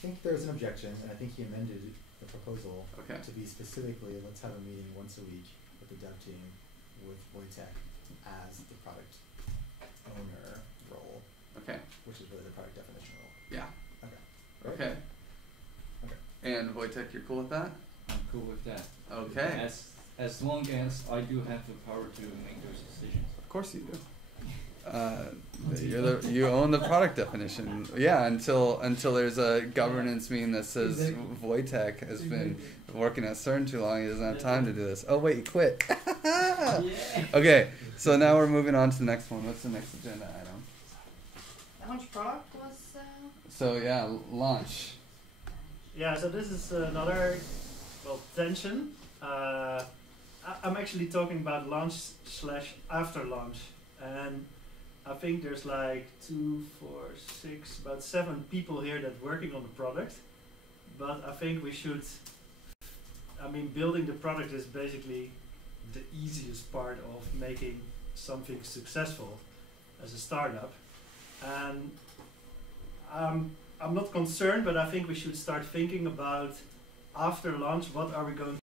think there's an objection, and I think he amended the proposal Okay. to be specifically, let's have a meeting once a week with the dev team with Wojtek as the product owner role, Okay. which is really the product definition role. Yeah. Okay. Okay. Okay. And Wojtek, you're cool with that? I'm cool with that. Okay. As long as I do have the power to make those decisions. Of course you do. You own the product definition. Yeah, until there's a governance meeting that says Exactly. Wojtek has been working at CERN too long. He doesn't have time to do this. Oh wait, he quit. Okay, so now we're moving on to the next one. What's the next agenda item? Launch product was. So yeah, launch. Yeah, so this is another, tension. I'm actually talking about launch / after launch. And I think there's like 2, 4, 6, about 7 people here that working on the product. But I think we should, building the product is basically the easiest part of making something successful as a startup. And I'm not concerned, but I think we should start thinking about after launch, what are we going to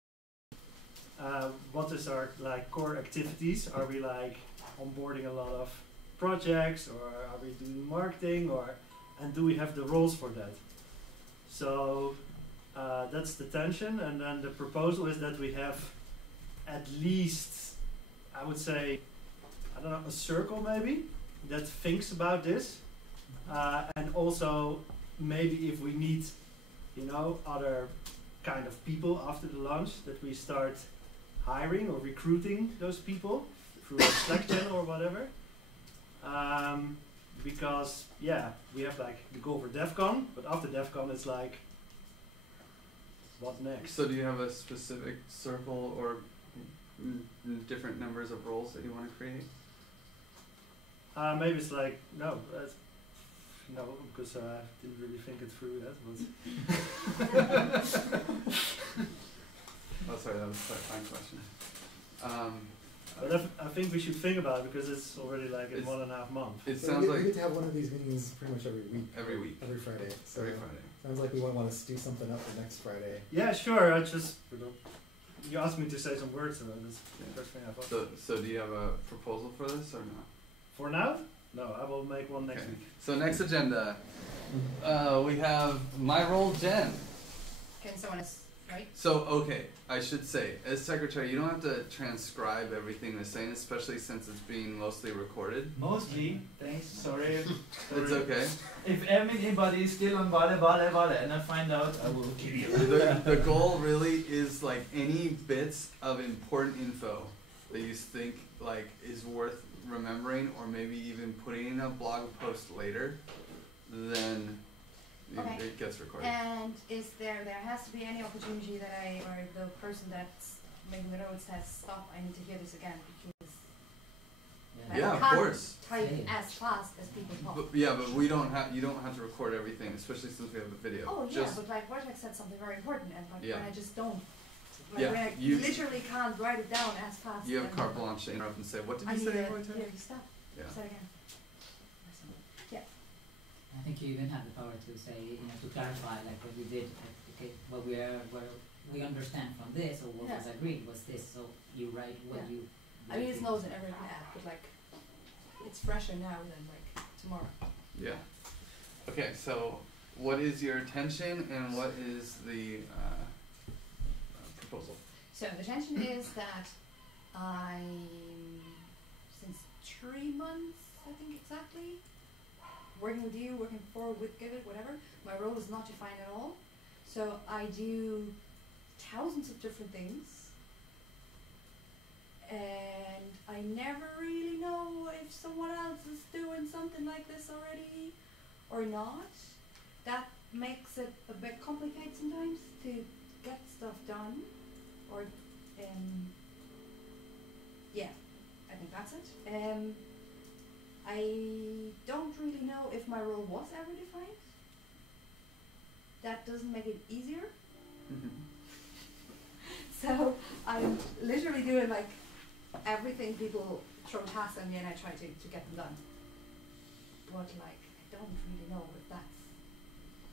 what is our core activities? Are we onboarding a lot of projects, or are we doing marketing, and do we have the roles for that? So that's the tension, and then the proposal is that we have at least, I would say, a circle maybe that thinks about this, and also maybe if we need, other kind of people after the launch, that we start hiring or recruiting those people through a Slack channel or whatever. Because we have the goal for DevCon, but after DevCon it's what next? So do you have a specific circle or different numbers of roles that you want to create? Maybe it's no, because I didn't really think it through yet. Oh, sorry, that was a fine question. But I think we should think about it because it's already in 1.5 months. It So sounds we like get to have one of these meetings pretty much every week. every week. Every Friday. So Every Friday. sounds like we might want to do something up for next Friday. Yeah, sure. I just you asked me to say some words, so that's the first thing I thought. So do you have a proposal for this or not? For now, no. I will make one next Okay. week. So next agenda, we have my role, Jen. Can someone right? So okay, I should say, as secretary, you don't have to transcribe everything they're saying, especially since it's being mostly recorded. Mostly, thanks, sorry. It's okay. If anybody is still on Vale, and I find out, I will kill you. The goal really is any bits of important info that you think is worth remembering, or maybe even putting in a blog post later, then Okay. it gets recorded. And is there has to be any opportunity that or the person that's making the notes says, stop, I need to hear this again, because Yeah, I of can't course. type as fast as people talk. But you don't have to record everything, especially since we have a video. Oh yeah, Just, but Wojtek said something very important, and Yeah. when I just don't, Yeah, when I literally can't write it down as fast. you have then carte blanche to interrupt and say, what did I you need say, to Wojtek? hear you stop. Yeah. Say it again. I think you even have the power to say, to clarify, what we did, okay, what we understand from this, or what was agreed was this, so you write what you... I mean, it's notes in every app, but it's fresher now than tomorrow. Yeah. Okay, so what is your intention and what is the proposal? So the intention is that since 3 months, I think exactly, working with you, working forward with Give It, whatever, my role is not defined at all. So I do thousands of different things, and I never really know if someone else is doing something like this already or not. That makes it a bit complicated sometimes to get stuff done, or yeah, I think that's it. I don't really know if my role was ever defined. That doesn't make it easier. So I'm literally doing everything people throw tasks at me, and I try to get them done. But I don't really know if that's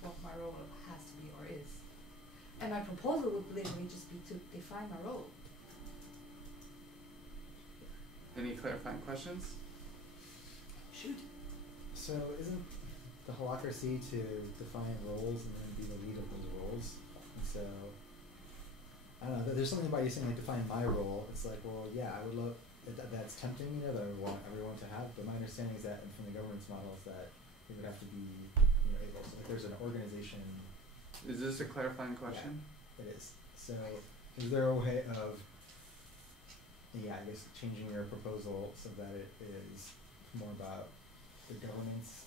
what my role has And my proposal would literally just be to define my role. Any clarifying questions? Shoot. So isn't the holacracy to define roles and then be the lead of those roles? And so, I don't know, there's something about you saying like define my role. It's like, well, yeah, I would love, that's tempting, you know, that I would want everyone to have, but my understanding is that from the governance models that it would have to be, you know, able, so if there's an organization. Is this a clarifying question? It is. So, is there a way of, yeah, I guess changing your proposal so that it is more about the governance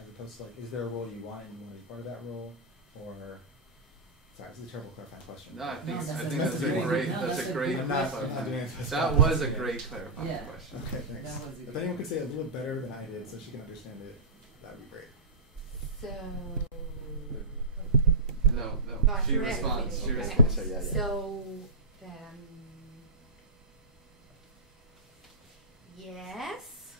as opposed to like, is there a role you want and you want to be part of that role, or, sorry, this is a terrible clarifying question. No, I think, No, I that's think a that's a great- great, no, that's that's a a great great I'm not clarifying. doing it. That was a great clarifying Yeah. question. Okay, thanks. That was a If good anyone could say it a little better than I did so she can understand it, that'd be great. So. No, no, Oh, I she forgot responds, she everything. responds. Okay. Yeah. So, yes,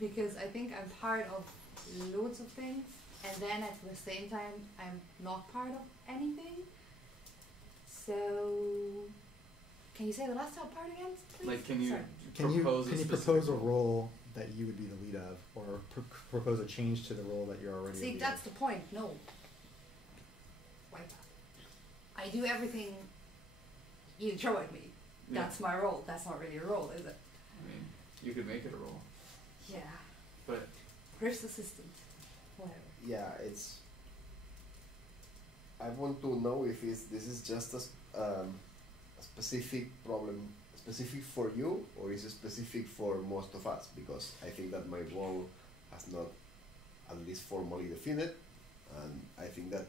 because I think I'm part of loads of things, and then at the same time I'm not part of anything. So, can you say the last part again, please? Like, can you Sorry. Can you propose propose a role that you would be the lead of, or propose a change to the role that you're already a See, lead that's of? the point. No. Wipe out. I do everything you throw at me. Yeah. That's my role. That's not really a role, is it? I mean, you could make it a role, Yeah. but First assistant. Whatever. Yeah, it's. I want to know if this is just a specific problem, specific for you, or is it specific for most of us? Because I think that my role has not, at least formally defined, and I think that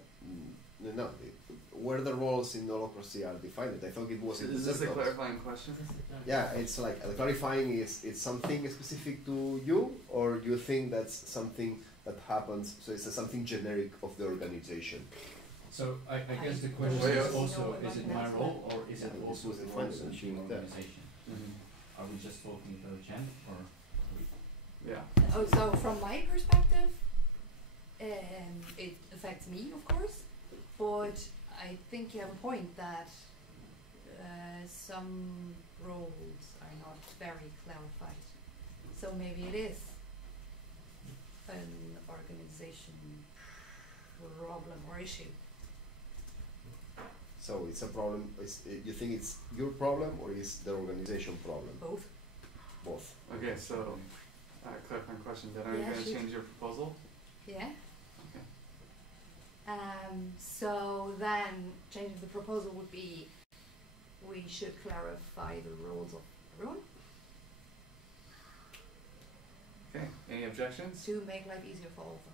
where the roles in holacracy are defined. I thought it was in the is this a circles. clarifying question? Yeah, it's like clarifying is it's something specific to you, or you think that's something that happens, so it's something generic of the organization. So I guess the question Wait, is wait. also, is it my role or is it Yeah, this also was the defined roles and in she the was there. organization? Are we just talking about Jen or? Yeah. Oh, so from my perspective, it affects me, of course, but I think you have a point that some roles are not very clarified. So maybe it is an organization problem or issue. So it's a problem. You think it's your problem or is the organization problem? Both. Both. Okay, so, clarifying question, then are you Yeah, gonna shoot. change your proposal? Yeah. Okay. So then changing the proposal would be we should clarify the roles of everyone Okay, any objections? to make life easier for all of us.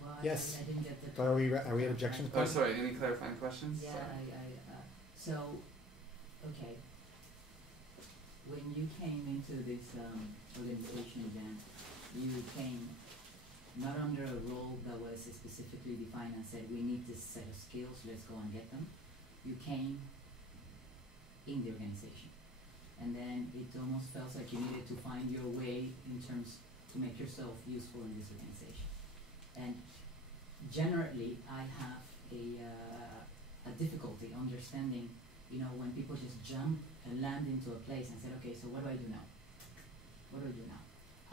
Well, Yes. I didn't get the. But are we at objections Oh, point? sorry, any clarifying questions? Yeah, Sorry. so, okay. When you came into this organization, then you came not under a role that was specifically defined and said, we need this set of skills, let's go and get them. You came in the organization. And then it almost felt like you needed to find your way in terms to make yourself useful in this organization. And generally, I have a difficulty understanding, you know, when people just jump and land into a place and say, okay, so what do I do now? What do I do now?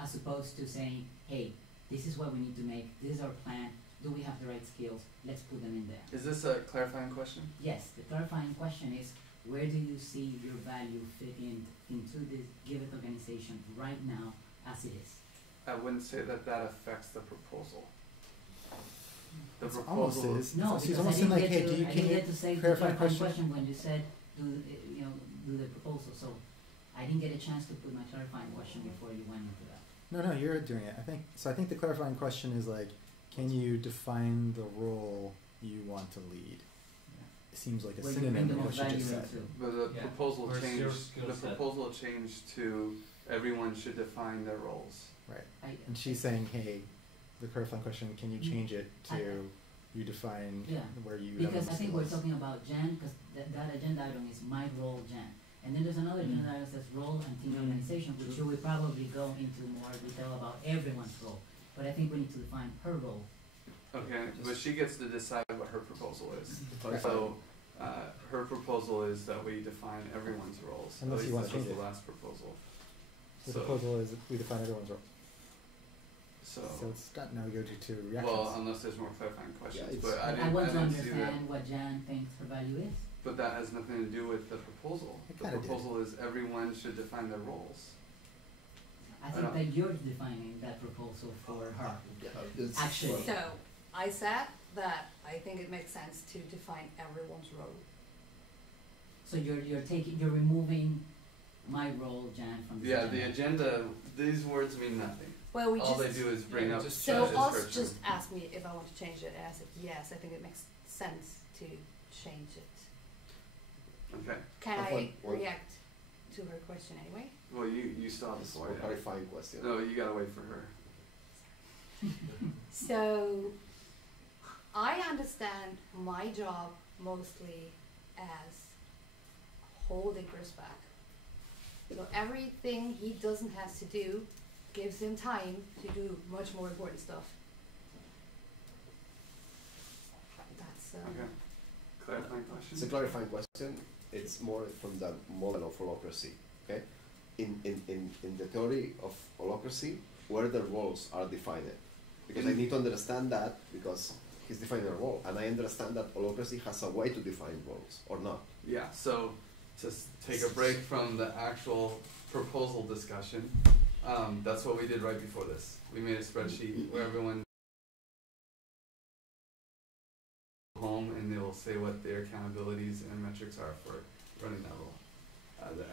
As opposed to saying, hey, this is what we need to make, this is our plan, do we have the right skills, let's put them in there. Is this a clarifying question? Yes, the clarifying question is, where do you see your value fit into this given organization right now as it is? I wouldn't say that affects the proposal. The It's almost proposal. is. No, It's because almost I in didn't like, get hey, to, do you, I can didn't you get to say the clarify clarifying question? question when you said do the proposal. So I didn't get a chance to put my clarifying question before you went into that. No, you're doing it. I think the clarifying question is like, can you define the role you want to lead? It seems like a Where do you bring synonym the of most what she value just said. into? But the Yeah. proposal Where's your changed, skill the set? proposal changed to everyone should define their roles. Right. And she's saying, hey, the clarifying question, can you change it to you define Yeah. where you Because have I think we're skills? talking about Jan, because that agenda item is my role, Jan. And then there's another agenda item that says role and team organization, which you will probably go into more detail about everyone's role. But I think we need to define her role Okay, but she gets to decide what her proposal is. Okay. So, her proposal is that we define everyone's roles. Unless At you least wanna that was change the it. last proposal. The So, proposal is we define everyone's role. so, So it's got now go to reactions. well, unless there's more clarifying questions, it's- but I But didn't, I want to didn't see that. understand what Jan thinks her value is. But that has nothing to do with the proposal. It The kinda did. proposal is everyone should define their roles. I think that you're defining that proposal for her. Yeah, it's- Actually. So, I said that I think it makes sense to define everyone's role. So you're removing my role, Jan, from this Yeah, the agenda. agenda, these words mean nothing. Well, we All just, they do is bring Yeah, up just so the Oz description. just asked me if I want to change it, and I said yes, I think it makes sense to change it. Okay, Can But I what- react to her question anyway? well, you still have the It's floor, a yeah. clarifying question. No, you gotta wait for her. So, I understand my job mostly as holding Chris back. So everything he doesn't have to do gives him time to do much more important stuff. That's Okay. Clarifying It's a question? clarifying question. It's more from the model of holacracy. Okay, in the theory of holacracy, where the roles are defined, because I need to understand that because he's defining a role, and I understand that holacracy has a way to define roles or not. Yeah, so just take a break from the actual proposal discussion. That's what we did right before this. We made a spreadsheet where everyone home and they'll say what their accountabilities and metrics are for running that role.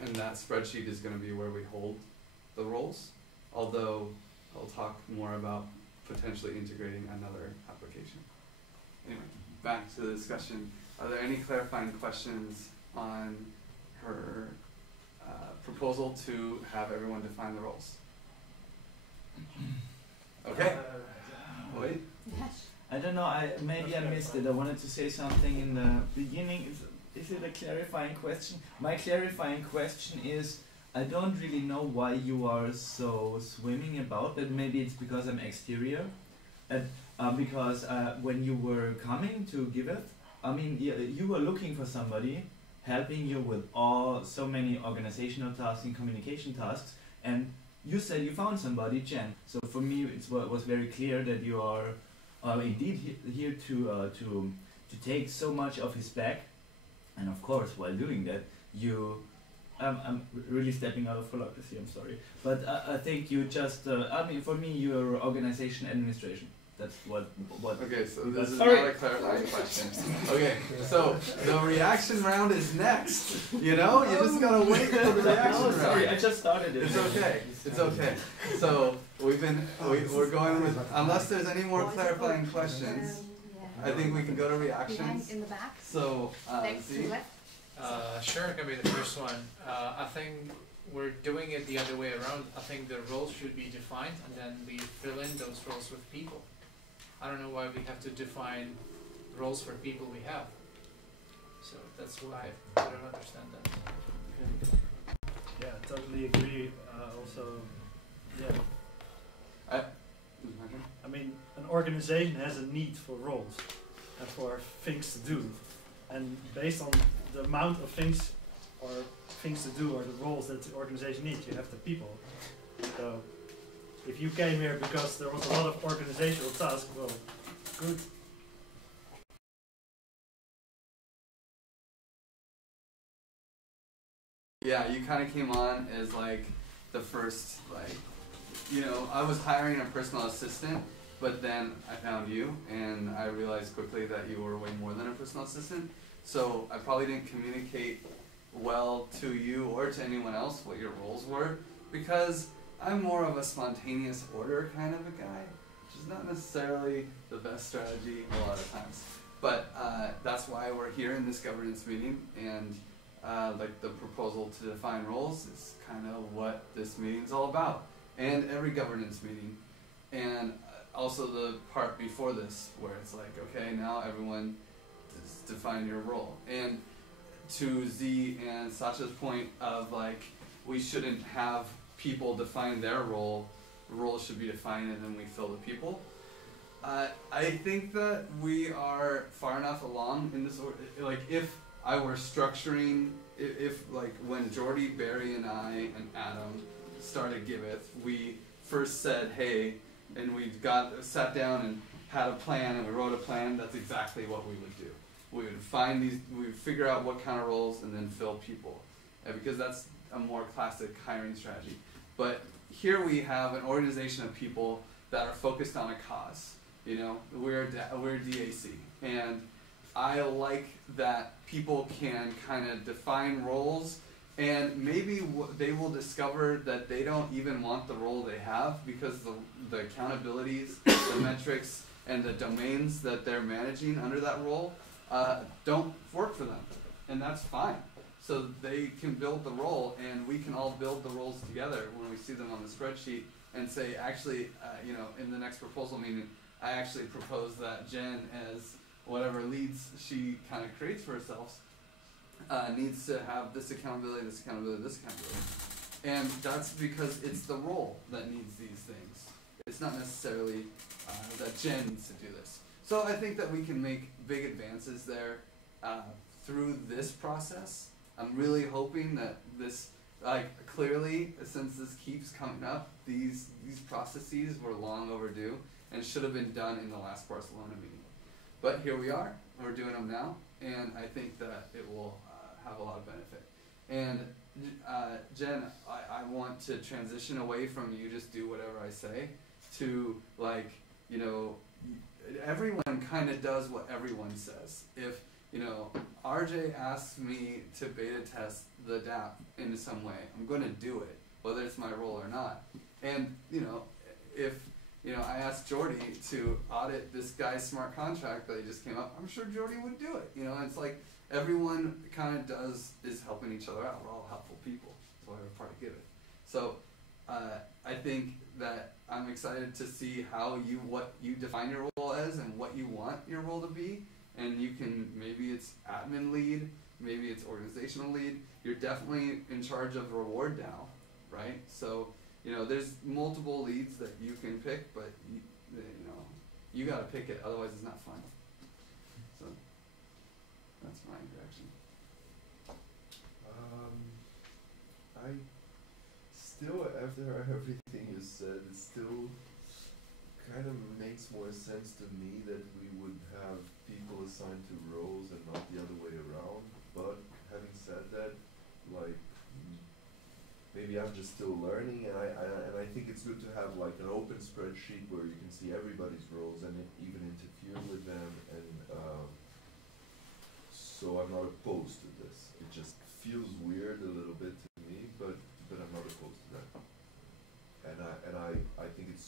And that spreadsheet is going to be where we hold the roles, although I'll talk more about potentially integrating another application. Anyway, back to the discussion. Are there any clarifying questions on her proposal to have everyone define the roles? Okay, wait. Yes. I don't know. Maybe I missed it. I wanted to say something in the beginning. Is it a clarifying question? My clarifying question is, I don't really know why you are so swimming about, but maybe it's because I'm exterior. Because when you were coming to give it, I mean, you were looking for somebody helping you with so many organizational tasks and communication tasks, and you said you found somebody, Jen. So for me, it was very clear that you are indeed here to take so much of his back, and of course, while doing that, I'm really stepping out of holacracy. I'm sorry, but I think you just. I mean, for me, you're organization administration. That's what. Okay, so this is Sorry. not a clarifying question. Okay, so the reaction round is next. You know, you just gotta wait for the reaction Oh, round. sorry, I just started it. It's okay. It's okay. So we're going with, unless there's any more clarifying questions, I think we can go to Behind reactions. in the back, So, next to Z. left. Sure, can be the first one. I think we're doing it the other way around. I think the roles should be defined and then we fill in those roles with people. I don't know why we have to define roles for people we have. So that's why I don't understand that. Yeah, totally agree. Also, yeah. I mean, an organization has a need for roles and for things to do. And based on the amount of things or things to do or the roles that the organization needs, you have the people. So if you came here because there was a lot of organizational tasks, well, good. Yeah, you kind of came on as like the first, like, you know, I was hiring a personal assistant, but then I found you and I realized quickly that you were way more than a personal assistant. So I probably didn't communicate well to you or to anyone else what your roles were, because I'm more of a spontaneous order kind of a guy, which is not necessarily the best strategy a lot of times. But that's why we're here in this governance meeting, and like the proposal to define roles is kind of what this meeting's all about, and every governance meeting, and also the part before this where it's like, okay, now everyone define your role. And to Z and Sasha's point of like, we shouldn't have people define their role, roles should be defined and then we fill the people. I think that we are far enough along in this. Like, if I were structuring, if like when Jordy, Barry, and I and Adam started Giveth, we first said, hey, and we sat down and had a plan, and we wrote a plan. That's exactly what we would do. We would find these, we would figure out what kind of roles, and then fill people, because that's a more classic hiring strategy. But here we have an organization of people that are focused on a cause. You know, we're DAC, and I like that people can kind of define roles, and maybe they will discover that they don't even want the role they have, because the accountabilities, the metrics, and the domains that they're managing under that role don't work for them, and that's fine. So they can build the role, and we can all build the roles together when we see them on the spreadsheet, and say, actually, you know, in the next proposal meeting, I actually propose that Jen, as whatever leads she kind of creates for herself, needs to have this accountability, this accountability, this accountability. And that's because it's the role that needs these things. It's not necessarily that Jen needs to do this. So I think that we can make big advances there through this process. I'm really hoping that this, like, clearly, since this keeps coming up, these processes were long overdue and should have been done in the last Barcelona meeting. But here we are, we're doing them now, and I think that it will have a lot of benefit. And Jen, I want to transition away from you just do whatever I say to, like, you know, everyone kind of does what everyone says. If, you know, RJ asks me to beta test the DAP in some way, I'm going to do it, whether it's my role or not. And, you know, if, you know, I asked Jordy to audit this guy's smart contract that he just came up, I'm sure Jordy would do it. You know, it's like everyone kind of is helping each other out. We're all helpful people. That's why we're part of Give It. So I think that I'm excited to see how what you define your role as and what you want your role to be. And you can, maybe it's admin lead, maybe it's organizational lead. You're definitely in charge of reward now, right? So, you know, there's multiple leads that you can pick, but you know, you gotta pick it, otherwise it's not fun. So that's my interaction. I still, after everything you said, it still kind of makes more sense to me that we would have people assigned to roles and not the other way around. But having said that, like, maybe I'm just still learning, and I think it's good to have like an open spreadsheet where you can see everybody's roles and even interfere with them. And so I'm not opposed to this. It just feels weird a little bit to me, but I'm not opposed to that. And I think it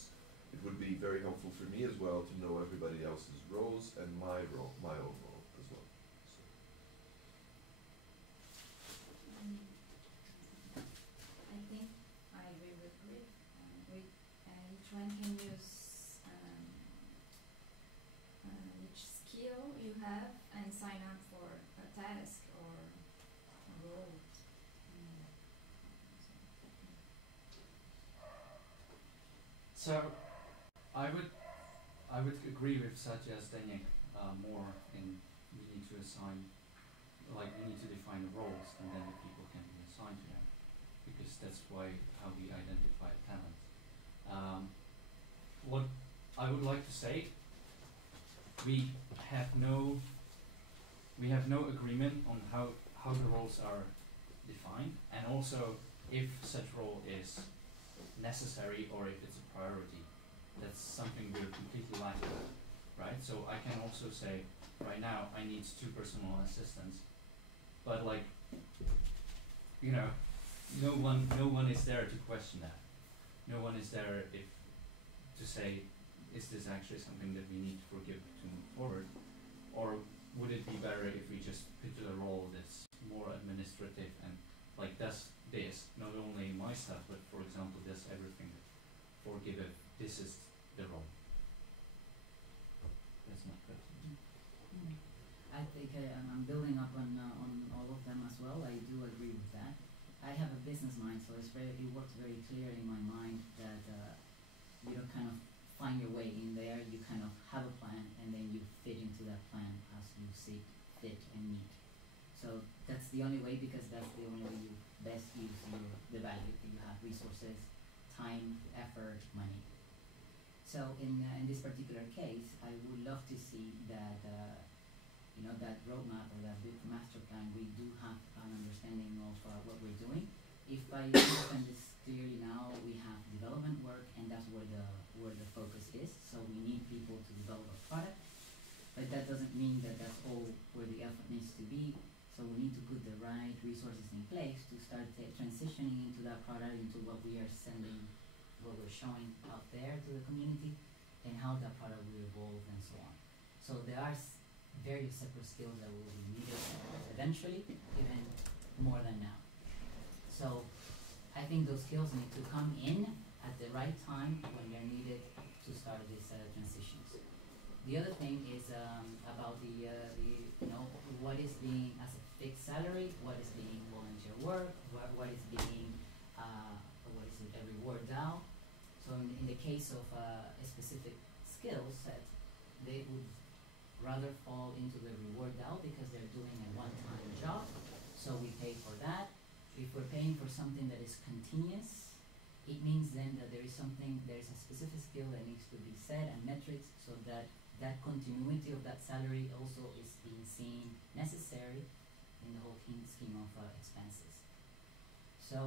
would be very helpful for me as well to know everybody else's roles and my role, my own role as well. So. I think I agree with Rick. Each one can use which skill you have and sign up for a task or a role. So I would agree with such as Daniel more in we need to assign, like we need to define the roles and then the people can be assigned to them, because that's how we identify talent. What I would like to say, we have no agreement on how the roles are defined, and also if such role is necessary or if it's a priority. That's something we're completely lacking, right? So I can also say, right now I need 2 personal assistants, but like, you know, no one is there to question that. No one is there to say, is this actually something that we need to forgive to move forward, or would it be better if we just put a role that's more administrative and like does this, not only my stuff, but for example, does everything for Give It. This is the role. That's my question. I think I'm building up on all of them as well. I do agree with that. I have a business mind, so it works very clear in my mind that you don't kind of find your way in there. You kind of the only way because that's the only way you best use the value that you have, resources, time, effort, money. So in this particular case, I would love to see that that roadmap or that big master plan, we do have an understanding of what we're doing. If I understand this clearly now, we have development work, and that's where the focus is. So we need people to develop a product, but that doesn't mean that that's all where the effort needs to be. So we need to put the right resources in place to start transitioning into that product, into what we are sending, what we're showing out there to the community, and how that product will evolve and so on. So there are various separate skills that will be needed eventually, even more than now. So I think those skills need to come in at the right time when they're needed to start these transitions. The other thing is about the what is being as a fixed salary, what is being volunteer work, what is being what is it, a reward DAO. So in the case of a specific skill set, they would rather fall into the reward DAO because they're doing a one-time job, so we pay for that. If we're paying for something that is continuous, it means then that there is a specific skill that needs to be set and metrics so that that continuity of that salary also is being seen necessary in the whole scheme of expenses. So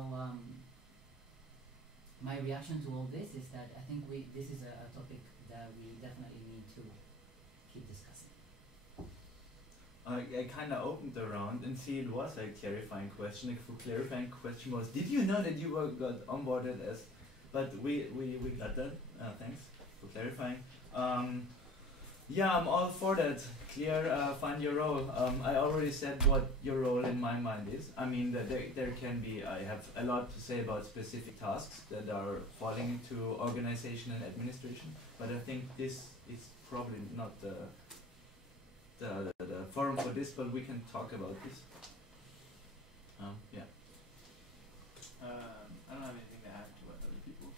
my reaction to all this is that I think this is a topic that we definitely need to keep discussing. I kind of opened the round and see it was a clarifying question. The clarifying question was, did you know that you got onboarded as, but we got that, thanks for clarifying. Yeah, I'm all for that. Clear, find your role. I already said what your role in my mind is. I mean, there can be, I have a lot to say about specific tasks that are falling into organization and administration, but I think this is probably not the forum for this, but we can talk about this. Yeah. I don't have anything to add to what other people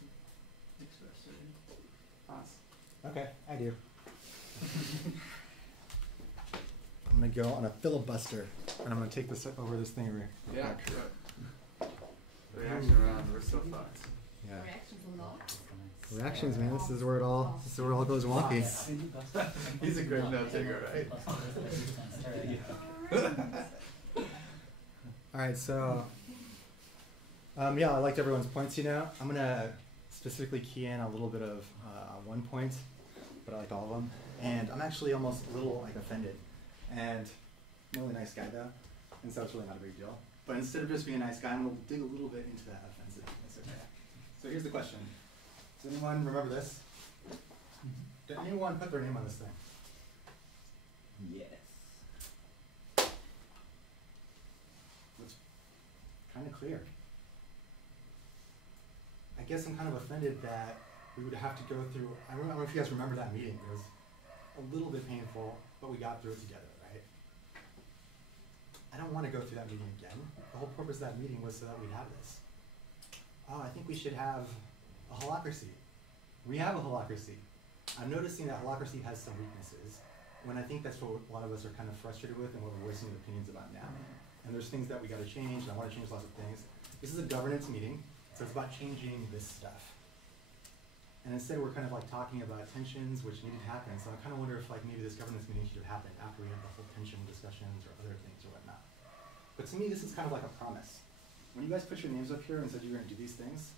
expressed already. Okay, I do. I'm gonna go on a filibuster, and I'm gonna take this over this thing right. Yeah, sure. Reaction round, we're so fucked. Yeah. Reactions a lot. Reactions, man. This is where it all goes wonky. He's a great note taker, right? All right, so yeah, I liked everyone's points. I'm gonna specifically key in a little bit of one point, but I liked all of them. And I'm actually almost a little offended. And I'm a really nice guy though, and so it's really not a big deal. But instead of just being a nice guy, I'm gonna dig a little bit into that offensiveness. Okay. So here's the question: does anyone remember this? Did anyone put their name on this thing? Yes. It's kind of clear. I guess I'm kind of offended that we would have to go through. I don't know if you guys remember that meeting. It was a little bit painful, but we got through it together, right? I don't want to go through that meeting again. The whole purpose of that meeting was so that we'd have this. Oh, I think we should have a holacracy. We have a holacracy. I'm noticing that holacracy has some weaknesses, when I think that's what a lot of us are kind of frustrated with and what we're voicing opinions about now. And there's things that we got to change, and I want to change lots of things. This is a governance meeting, so it's about changing this stuff. And instead we're kind of talking about tensions which needed to happen. So I kind of wonder if maybe this governance meeting should have happened after we had the whole tension discussions or other things or whatnot. But to me, this is kind of like a promise. When you guys put your names up here and said you were going to do these things,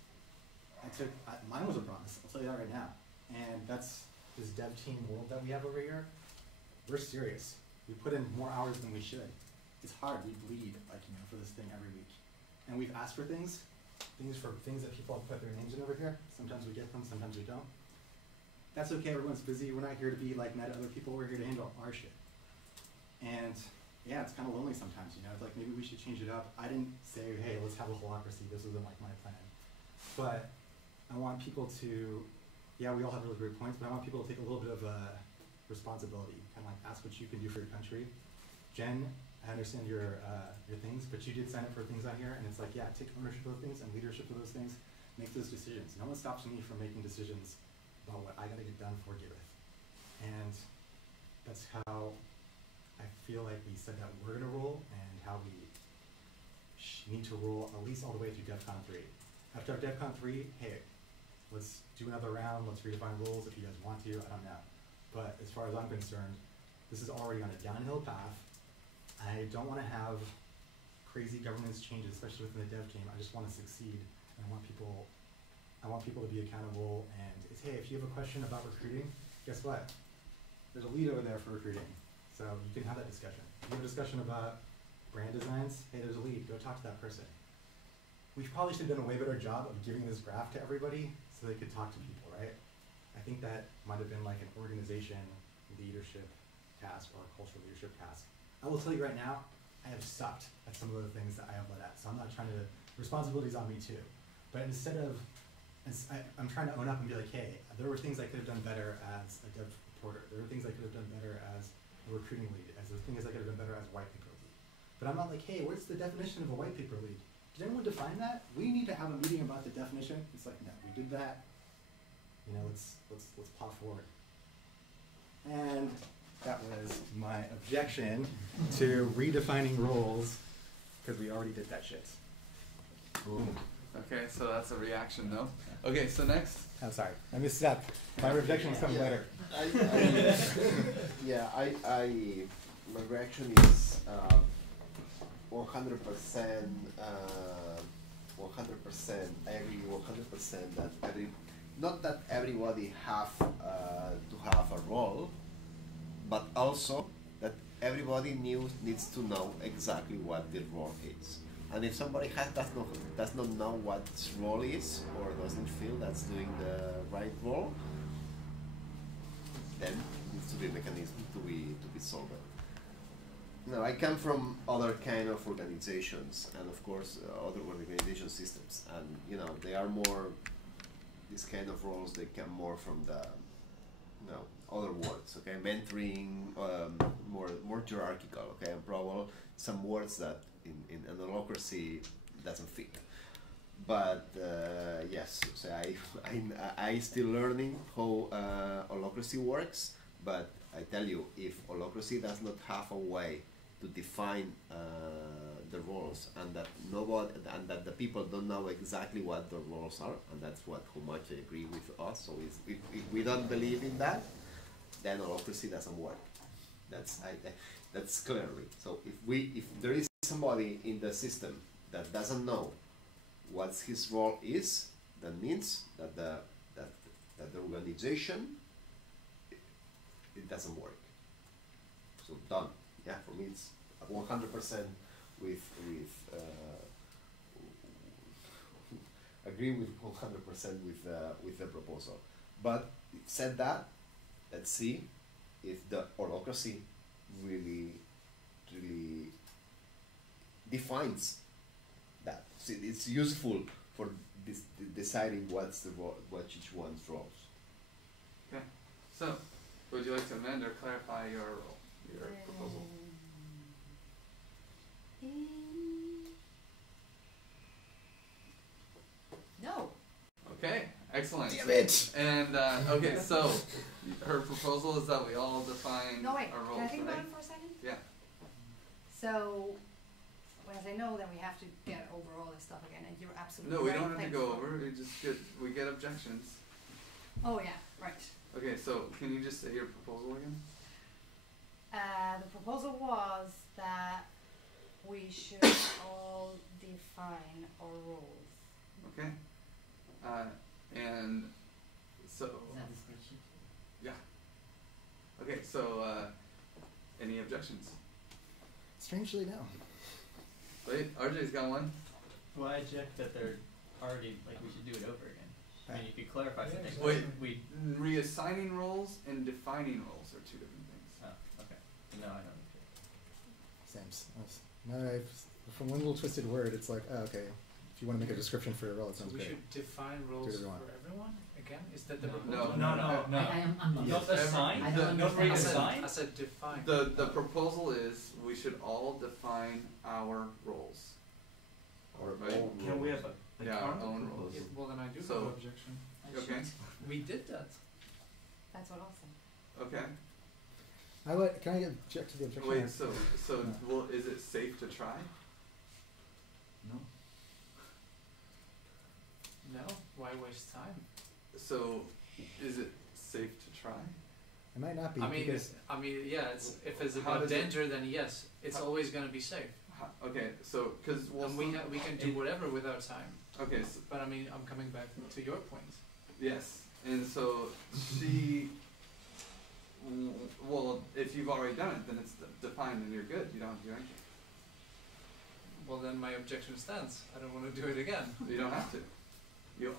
mine was a promise. I'll tell you that right now. And that's this dev team world that we have over here. We're serious. We put in more hours than we should. It's hard. We bleed for this thing every week. And we've asked for things that people have put their names in over here. Sometimes we get them, sometimes we don't. That's okay, everyone's busy. We're not here to be mad at other people, we're here to handle our shit. And yeah, it's kind of lonely sometimes, It's maybe we should change it up. I didn't say, hey, let's have a holacracy, this wasn't my plan. But I want people to, yeah, we all have really great points, but I want people to take a little bit of responsibility, kind of ask what you can do for your country. Jen, I understand your things, but you did sign up for things out here, and it's yeah, take ownership of those things and leadership of those things, make those decisions. No one stops me from making decisions about what I gotta get done for Gareth. And that's how I feel like we said that we're gonna roll, and how we you need to roll at least all the way through DEFCON 3. After DEFCON 3, hey, let's do another round, let's redefine rules if you guys want to, I don't know. But as far as I'm concerned, this is already on a downhill path. I don't want to have crazy governance changes, especially within the dev team. I just want to succeed, and I want people to be accountable. And it's, hey, if you have a question about recruiting, guess what? There's a lead over there for recruiting, so you can have that discussion. If you have a discussion about brand designs, hey, there's a lead, go talk to that person. We probably should have done a way better job of giving this graph to everybody so they could talk to people, right? I think that might have been like an organization leadership task or a cultural leadership task. I will tell you right now, I have sucked at some of the things that I have led at, so I'm not trying to, responsibility's on me too. But instead of, I'm trying to own up and be like, hey, there were things I could have done better as a dev reporter. There were things I could have done better as a recruiting lead, as the things I could have done better as a white paper lead. But I'm not like, hey, what's the definition of a white paper lead? Did anyone define that? We need to have a meeting about the definition. It's like, no, we did that. You know, let's plow forward. And that was my objection to redefining roles, because we already did that shit. Ooh. Okay, so that's a reaction, no? Okay, so next. I'm sorry, I missed that. My objection was coming later. My reaction is 100%. 100%. I agree 100% that not that everybody have to have a role, but also that everybody needs to know exactly what the role is. And if somebody does not know what his role is, or doesn't feel that's doing the right role, then it needs to be a mechanism to be solved. No, I come from other kind of organizations, and of course other organization systems, and you know they are more these kind of roles. They come more from the other words. Okay, mentoring, more hierarchical. Okay, and probably some words that in an holacracy doesn't fit. But yes, so I still learning how holacracy works. But I tell you, if holacracy does not have a way to define the roles, and that the people don't know exactly what the roles are, and that's how much I agree with us. So if we don't believe in that, then holacracy doesn't work. That's clearly. So if there is somebody in the system that doesn't know what his role is, that means that the organization it doesn't work. So done. Yeah, for me it's 100% agree with 100% with the proposal. But said that, let's see if the holacracy really defines that. See, it's useful for deciding what each one's roles. Okay, so would you like to amend or clarify your proposal? No. Okay, excellent. Damn it! And okay, so her proposal is that we all define No, wait. our roles, Can I think right? about it for a second? Yeah. So, when I say no, then we have to get over all this stuff again, and you're absolutely No, we right. don't have to Thanks. go over. We get objections. Oh yeah, right. Okay, so can you just say your proposal again? The proposal was that we should all define our roles. Okay. And so Is that the spreadsheet? yeah. Okay, so any objections? Strangely, no. Wait, RJ's got one. Well, I object that they're already, like, we should do it over again. I mean, if you clarify Yeah, something, Wait, we, reassigning roles and defining roles are two different things. oh, okay. No, I don't agree. Same. From one little twisted word, it's like, oh, okay, if you want to make a description for your role, it So sounds we great. should define roles Do for whatever you want. everyone? Again? Is that the No, proposal? no, no. I'm Not lost. assign, I don't not understand. reassign. I said define. The proposal is we should all define our roles. Or Right. all Can we roles. have a Yeah, our counter own proposal? roles. Yeah, well, then I do So- have an objection. Okay. We did that. That's what I'll say. Okay. Can I object to the objection? Wait, so No. well, is it safe to try? No. No, why waste time? So, is it safe to try? It might not be I mean, because yeah. If it's How about does it- danger, then yes, it's how- always gonna be safe. Okay, so because And we can do whatever with our time. okay, so, But I mean, I'm coming back to your point. yes, and so she. Well, if you've already done it, then it's defined and you're good. You don't have to do anything. Well, then my objection stands. I don't want to do it again. You don't have to. You,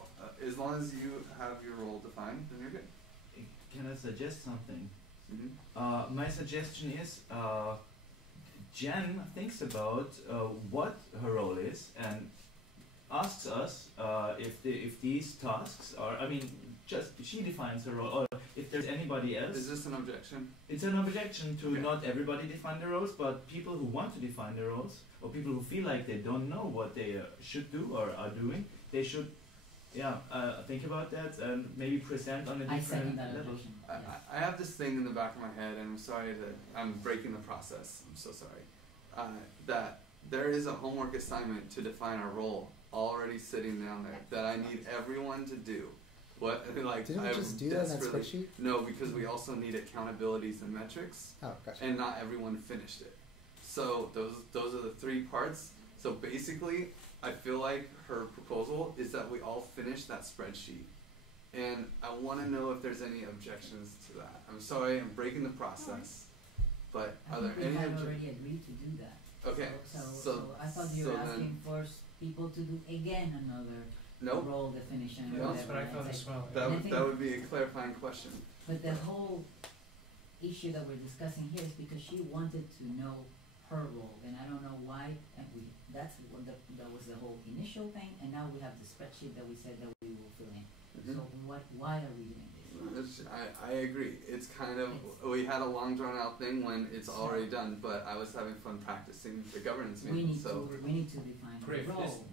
as long as you have your role defined, then you're good. Can I suggest something? Mm-hmm. My suggestion is Jen thinks about what her role is and asks us if these tasks are. I mean, just she defines her role, or if there's anybody else. Is this an objection? It's an objection to Okay. not everybody define their roles, but people who want to define their roles, or people who feel like they don't know what they should do or are doing, they should, think about that and maybe present on a I second different that level. objection. Yes. I have this thing in the back of my head, and I'm sorry that I'm breaking the process. I'm so sorry. That there is a homework assignment to define a role already sitting down there that I need everyone to do. What like didn't we I'm just do that in that desperately- spreadsheet? No, because we also need accountabilities and metrics, Oh, gotcha. and not everyone finished it. So those are the three parts. So basically, I feel like her proposal is that we all finish that spreadsheet. And I want to know if there's any objections to that. I'm sorry, I'm breaking the process. But I are there think we any have objections? already agreed to do that. Okay, So I thought you so were then- asking for people to do again another Nope, role definition or No, whatever. That's what I and thought it's as like- well. that And I would, think- that would be a clarifying question. But the whole issue that we're discussing here is because she wanted to know her role, and I don't know why, and that was the whole initial thing, and now we have the spreadsheet that we said that we will fill in. So why are we doing this? I agree. It's kind of, we had a long drawn out thing when it's already done, but I was having fun practicing the governance We meeting, need so. we need to define Griff, the role.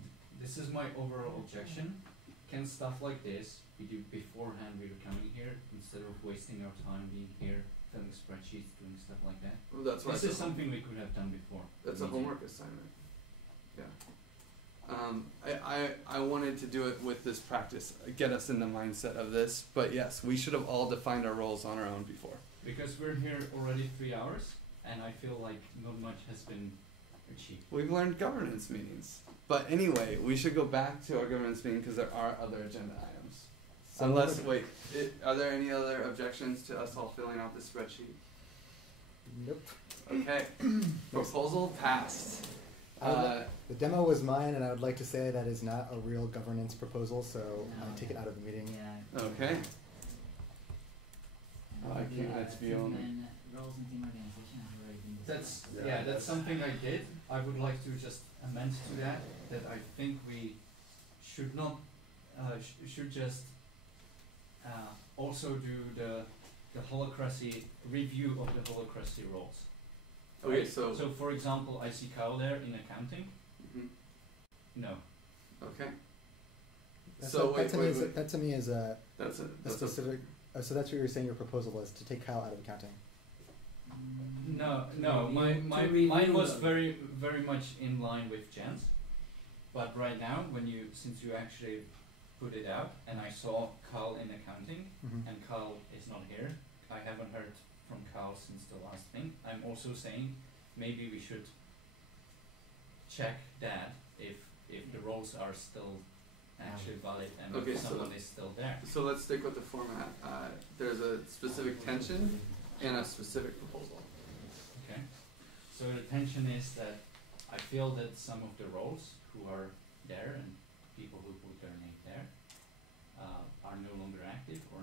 this is my overall objection. Can stuff like this we do beforehand we were coming here instead of wasting our time being here, filling spreadsheets, doing stuff like that? Well, that's why This it's is something we could have done before. That's a Me too. homework assignment. Yeah. I wanted to do it with this practice, get us in the mindset of this, but yes, we should have all defined our roles on our own before. Because we're here already 3 hours, and I feel like not much has been achieved. We've learned governance meetings. But anyway, we should go back to our governance meeting because there are other agenda items. Unless, wait, are there any other objections to us all filling out this spreadsheet? Nope. Okay, proposal passed. The demo was mine, and I would like to say that is not a real governance proposal, so No. I take it out of the meeting. Yeah. Okay, And I maybe, can't- that's team beyond- and roles and team organization have already been discussed. That's that's something I did. I would like to just amend to that I think we should not should just also do the holacracy review of the holacracy roles. okay, Right? so, So for example, I see Kyle there in accounting. mhm, No. okay, That's So that, wait, to me wait, is wait. that to me is a that's a, that's a, specific. So that's what you're saying. Your proposal was to take Kyle out of accounting. No, To no. review- Mine review was them. very much in line with Jen's. But right now, since you actually put it out, and I saw Carl in accounting, Mm-hmm. and Carl is not here. I haven't heard from Carl since the last thing. I'm also saying maybe we should check that if the roles are still actually valid and Okay, if so- someone is still there. so let's stick with the format. There's a specific tension and a specific proposal. Okay. So the tension is that I feel that some of the roles who are there and people who put their name there are no longer active or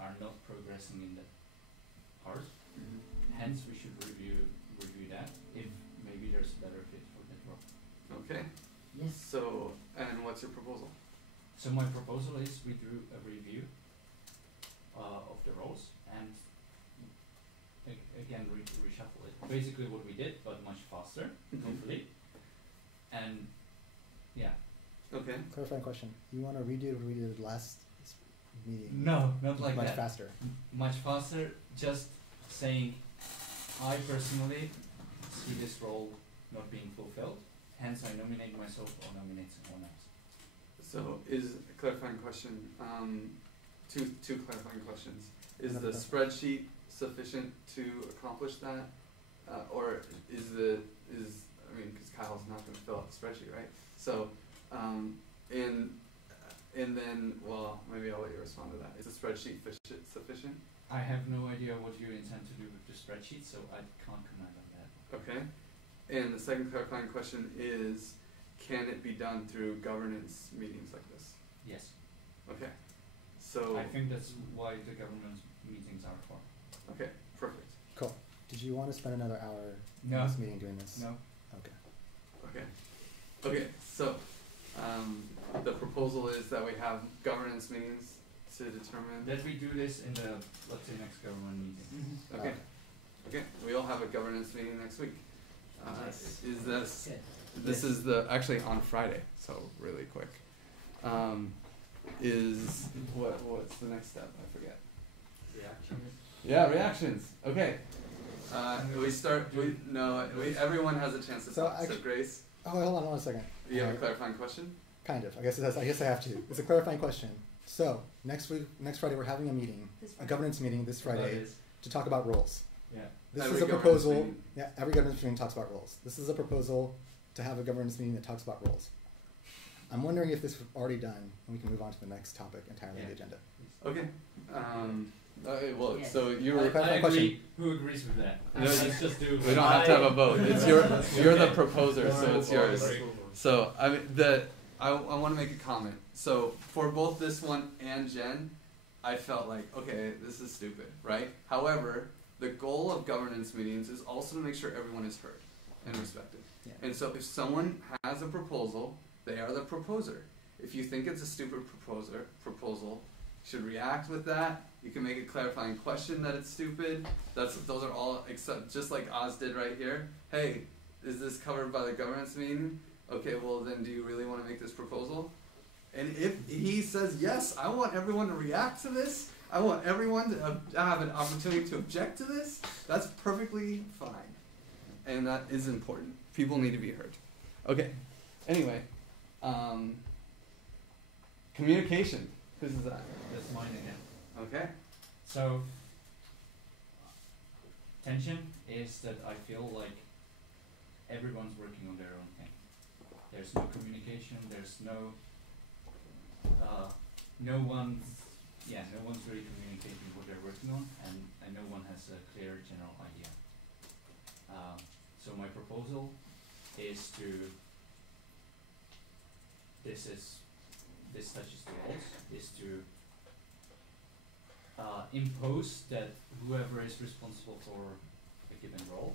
are not progressing in that part. Hence, we should review that if maybe there's a better fit for that role. Okay, Yes. so, and what's your proposal? So my proposal is we do a review of the roles and again reshuffle it. Basically what we did, but much faster, hopefully. And yeah. Okay, Clarifying question. You want to redo what we did last meeting? No, not like much that. faster. Much faster. Just saying, I personally see this role not being fulfilled, hence I nominate myself or nominate someone else. So is a clarifying question, two clarifying questions. Is the Another spreadsheet sufficient to accomplish that? Or I mean, because Kyle's not gonna fill out the spreadsheet, right? So, and then, well, maybe I'll let you respond to that. Is the spreadsheet sufficient? I have no idea what you intend to do with the spreadsheet, so I can't comment on that. Okay. And the second clarifying question is, can it be done through governance meetings like this? Yes. Okay. So. I think that's why the government meetings are for. Okay, perfect. Cool. Did you want to spend another hour No. in this meeting doing this? No. Okay. Okay. Okay, so, the proposal is that we have governance meetings to determine. That we do this in the, let's say, next government meeting. Okay. Okay, we'll have a governance meeting next week. Nice. Is this, Good. this is actually on Friday, so really quick. What's the next step? I forget. Reactions. Yeah, reactions. Okay. Everyone has a chance to So talk. So Grace, Oh, hold on 1 second. you have a clarifying question? Kind of. I guess I have to. It's a clarifying question. So next Friday, we're having a meeting, This a Friday. governance meeting this Friday to talk about roles. Yeah. This Every is a governance proposal. meeting. Yeah, every governance meeting talks about roles. This is a proposal to have a governance meeting that talks about roles. I'm wondering if this is already done, and we can move on to the next topic entirely on the agenda. Okay. Well, Yes. so I you're. agree. I agree. Question. Who agrees with that? No, Let's just do. We don't have to have a vote. It's you're the proposer, so it's yours. So I mean I want to make a comment. So for both this one and Jen, I felt like, okay, this is stupid, right? However, the goal of governance meetings is also to make sure everyone is heard and respected. Yeah. And so if someone has a proposal, they are the proposer. If you think it's a stupid proposal, you should react with that. You can make a clarifying question that it's stupid. Those are all, except just like Oz did right here. Hey, is this covered by the governance meeting? Okay, well then do you really want to make this proposal? And if he says, yes, I want everyone to react to this, I want everyone to have an opportunity to object to this, that's perfectly fine. And that is important. People need to be heard. Okay, anyway, communication. Whose is that? That's mine again. Okay. So, tension is that I feel like everyone's working on their own thing. There's no communication, there's no one's really communicating what they're working on, and no one has a clear general idea. So my proposal is this touches the walls, is to impose that whoever is responsible for a given role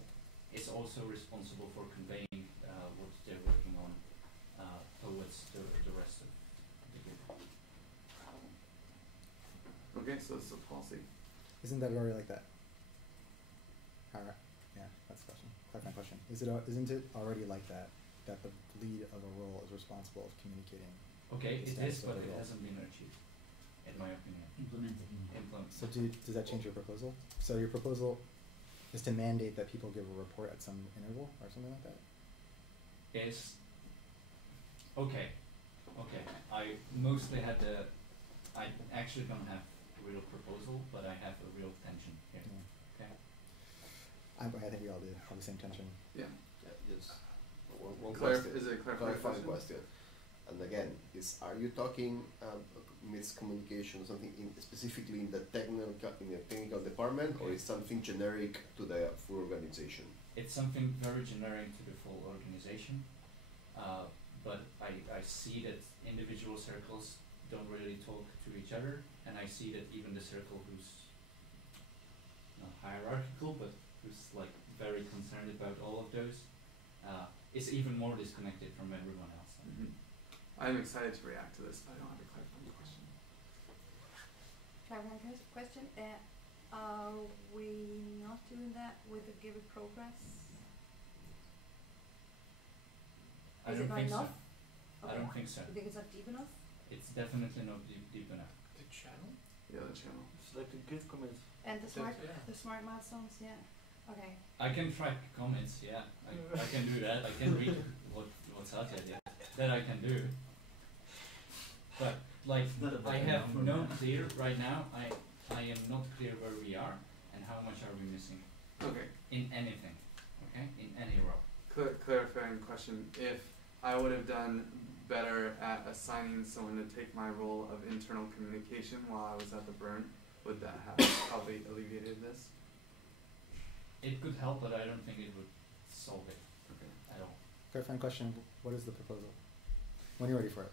is also responsible for conveying what they're working on towards the rest of the group. Okay, so it's a policy. Isn't that already like that? Alright. Yeah, that's the question. Clarifying question. Isn't it already like that? That the lead of a role is responsible of communicating. Okay, it Stands is, for but the it role. hasn't been achieved, in my opinion. Implemented. So does that change your proposal? So your proposal is to mandate that people give a report at some interval or something like that? Is okay. I mostly had I actually don't have a real proposal, but I have a real tension here. Yeah. Okay. I think we all do have the same tension. Yeah. Yes. One Is question. it a Clarifying question. And again, are you talking miscommunication, something specifically in the technical department, or Okay. is something generic to the full organization? It's something very generic to the full organization, but I see that individual circles don't really talk to each other, and I see that even the circle who's not hierarchical, but who's like very concerned about all of those, is even more disconnected from everyone else. I'm excited to react to this, but I don't have a clarifying question. Clarifying question, are we not doing that with the given progress? I Is don't it not think so. enough? I don't think so. You think it's not deep enough? It's definitely not deep enough. The channel? Yeah, the channel. It's like a Git commit. And the smart, Yeah. the smart milestones, yeah. Okay. I can track comments, yeah. I can do that. I can read what's out there, yeah. That I can do. But like Not a I bad have number. no clear right now. I am not clear where we are and how much are we missing Okay. in anything. Okay, in any row. Clarifying question. If I would have done better at assigning someone to take my role of internal communication while I was at the burn, would that have probably alleviated this? It could help, but I don't think it would solve it Okay. at all. Clarifying question, what is the proposal? When you're ready for it.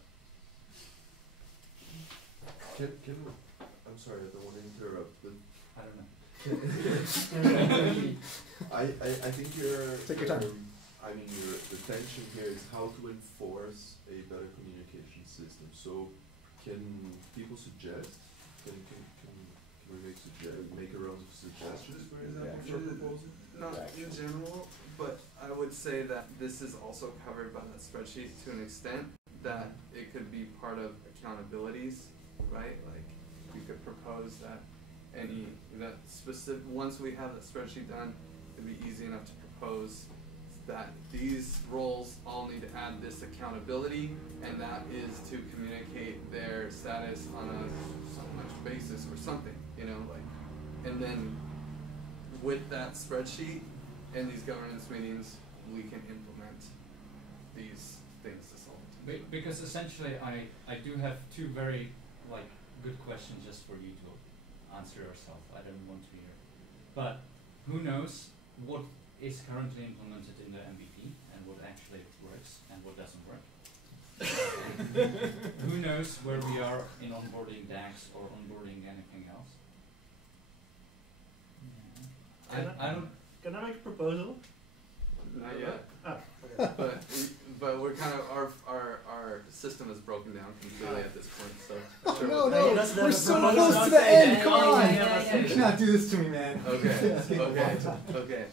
Can I'm sorry, I don't want to interrupt, but I don't know. I think Take your time. I mean, the tension here is how to enforce a better communication system. So, can people suggest? Can we make a round of suggestions, for example, for a proposal? Not in general, but I would say that this is also covered by that spreadsheet to an extent that it could be part of accountabilities, right? Like we could propose that once we have the spreadsheet done, it'd be easy enough to propose that these roles all need to add this accountability, and that is to communicate their status on a so much basis or something, and then with that spreadsheet and these governance meetings, we can implement these things to solve it. Because essentially I do have two very good questions just for you to answer yourself. I don't want to hear. But who knows what is currently implemented in the MVP and what actually works and what doesn't work? Who knows where we are in onboarding DACs or onboarding anything else? I don't. Can I make a proposal? Not yet. Oh, okay. But we're kind of our system is broken down completely at this point. So Oh, sure no, we'll- no, That's we're the so proposal. close to the end, Yeah, come yeah, on! yeah, yeah, You yeah. cannot do this to me, man. Okay.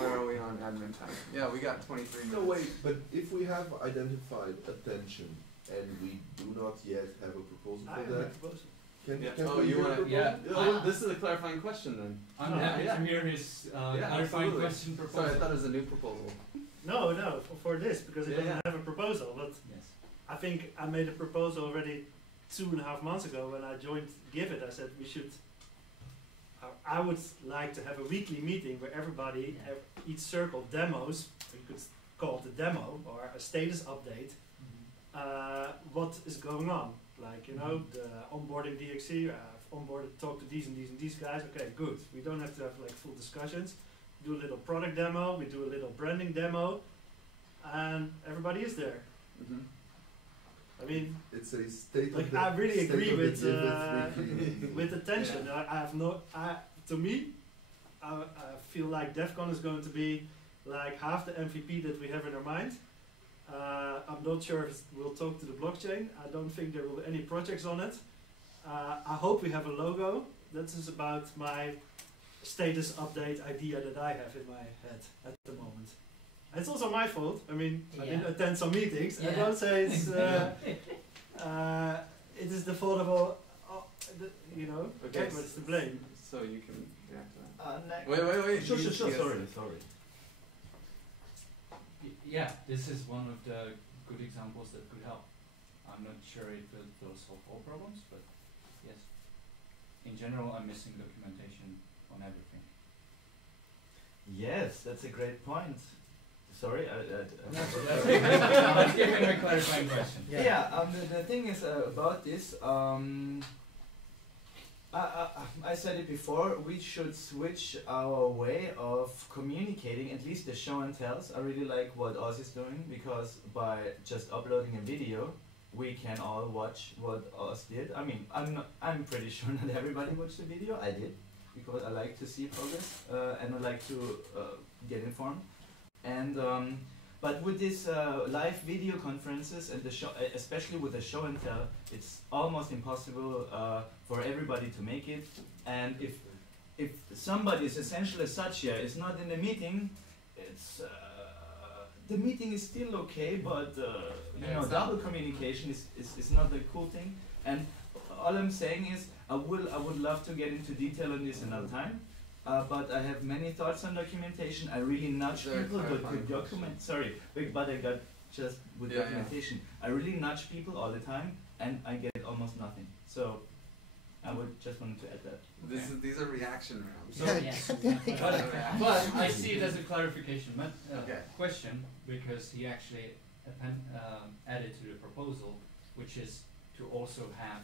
Where are we on admin time? Yeah, we got 23 minutes. No, wait, but if we have identified attention and we do not yet have a proposal I for have that, a proposal. can Oh, we you hear a wanna? proposal? Yeah. Oh, this is a clarifying question then. I'm Oh, happy yeah. to hear his Yeah, clarifying absolutely. question Sorry, I proposal. thought it was a new proposal. No, for this, because it Yeah, doesn't yeah. have a proposal. But Yes. I think I made a proposal already 2.5 months ago when I joined Give It. I said we should. I would like to have a weekly meeting where everybody, each circle demos. You could call it a demo or a status update. What is going on? Like the onboarding DXC. I've onboarded, talked to these and these and these guys. Okay, good. We don't have to have full discussions. Do a little product demo. We do a little branding demo, and everybody is there. Mm-hmm. I mean, It's a state like of the I really state agree of the with Give It weekly meeting. with the tension. I have no. To me, I feel like DEF CON is going to be like half the MVP that we have in our mind. I'm not sure if we'll talk to the blockchain. I don't think there will be any projects on it. I hope we have a logo. That is about my status update idea that I have in my head at the moment. It's also my fault. I mean, I didn't Yeah. attend some meetings. I Yeah. don't say it's. It is the fault of all. Okay. Everyone's to blame. So you can react to that. Next. Wait. Sure, you sure, guys- sorry. Yeah, this is one of the good examples that could help. I'm not sure if it will solve all problems, but yes. In general, I'm missing documentation on everything. Yes, that's a great point. Sorry, Let's give him a clarifying question. Yeah, the thing is about this, I said it before, we should switch our way of communicating, at least the show and tells. I really like what Oz is doing, because by just uploading a video, we can all watch what Oz did. I mean, I'm pretty sure not everybody watched the video. I did, because I like to see progress, and I like to get informed. And but with these live video conferences and the show, especially with the show and tell, it's almost impossible for everybody to make it. And if somebody is essentially such here is not in the meeting, it's the meeting is still okay, but double communication is not the cool thing. And all I'm saying is I would love to get into detail on this another time. but I have many thoughts on documentation. I really nudge Is there a people clarifying with document. Sorry, but I got just with Yeah, yeah. documentation. I really nudge people all the time, and I get almost nothing. So I would just wanted to add that. These are reaction rounds. So, Yes. but I see it as a clarification Okay. question, because he actually added to the proposal, which is to also have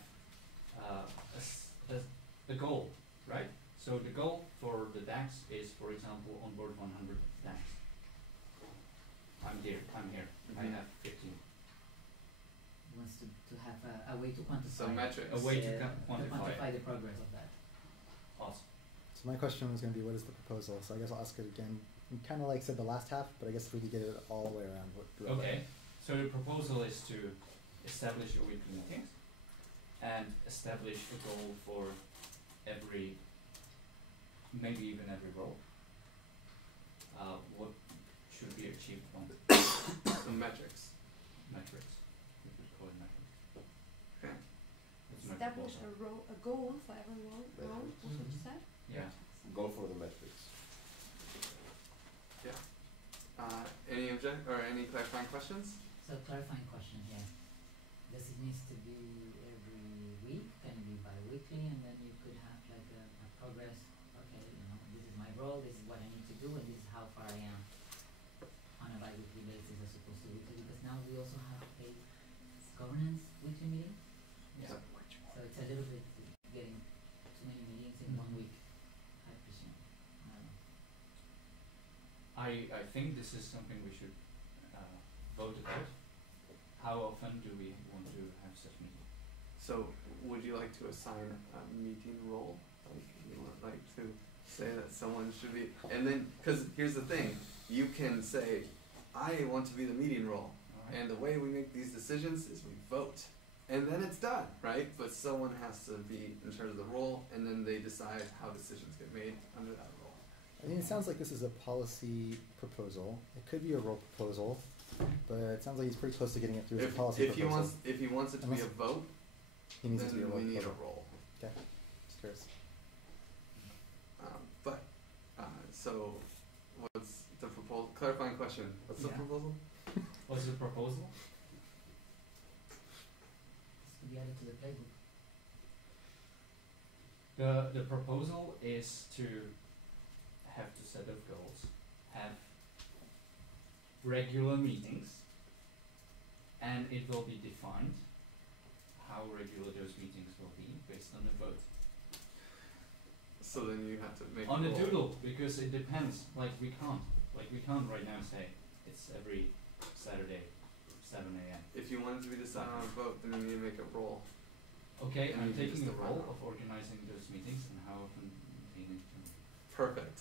a goal, right? So the goal for the DAX is, for example, onboard 100 DAX. I'm here, I Mhm. have 15. Wants to have a way to quantify. So metrics. A way to to quantify it. quantify the progress of that. Awesome. So my question was going to be, what is the proposal? So I guess I'll ask it again. You kind of like said the last half, but I guess if we could get it all the way around. Okay, so the proposal is to establish your weekly meetings and establish a goal for every, maybe even every role. What should be achieved on Some metrics. metrics. We could call it metrics. Okay. That's my Establish proposal. a goal for every role, that's what you said? Yeah. Go for the metrics. Any object or any clarifying questions? So clarifying question here. Does it needs to be every week? Can it be bi-weekly? And then you could have like a progress. Okay, this is my role. This is what I need to do, and this is how far I am on a bi-weekly basis as opposed to weekly. Because now we also have a governance weekly meeting. Yeah. So it's a little bit getting too many meetings in 1 week. I presume. I don't know. I think this is something we should vote about. How often do we want to have such meetings? So would you like to assign a meeting role? Like you would like to say that someone should be, and then, because here's the thing, you can say, I want to be the meeting role, Alright. and the way we make these decisions is we vote. And then it's done, right? But someone has to be in charge of the role, and then they decide how decisions get made under that role. I mean, it sounds like this is a policy proposal. It could be a role proposal, but it sounds like he's pretty close to getting it through as a policy If he proposal. wants it to be a Unless- vote, He needs it to be a then role we need a proposal. role. Okay, just curious. But so what's the proposal? Clarifying question. What's the Yeah. proposal? What's the proposal? This could be added to the playbook. The proposal is to have the set of goals, have regular meetings, and it will be defined how regular those meetings will be based on the vote. So then you have to make On a the role. doodle, because it depends, we can't right now say it's every Saturday, 7 a.m. If you want it to be decided on a vote, then you need to make a role. Okay, And I'm you can taking just the run role them. of organizing those meetings and how often they need to. Perfect.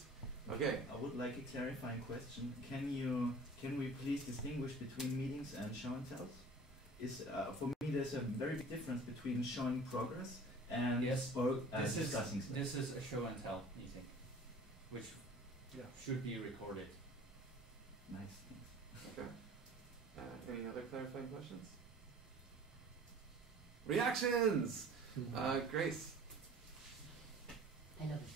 Okay. I would like a clarifying question. Can we please distinguish between meetings and show and tells? For me, there's a very big difference between showing progress and Yes, discussing stuff. This is a show and tell meeting, which should be recorded. Nice. Thanks. Okay. Any other clarifying questions? Reactions. Grace. I love it.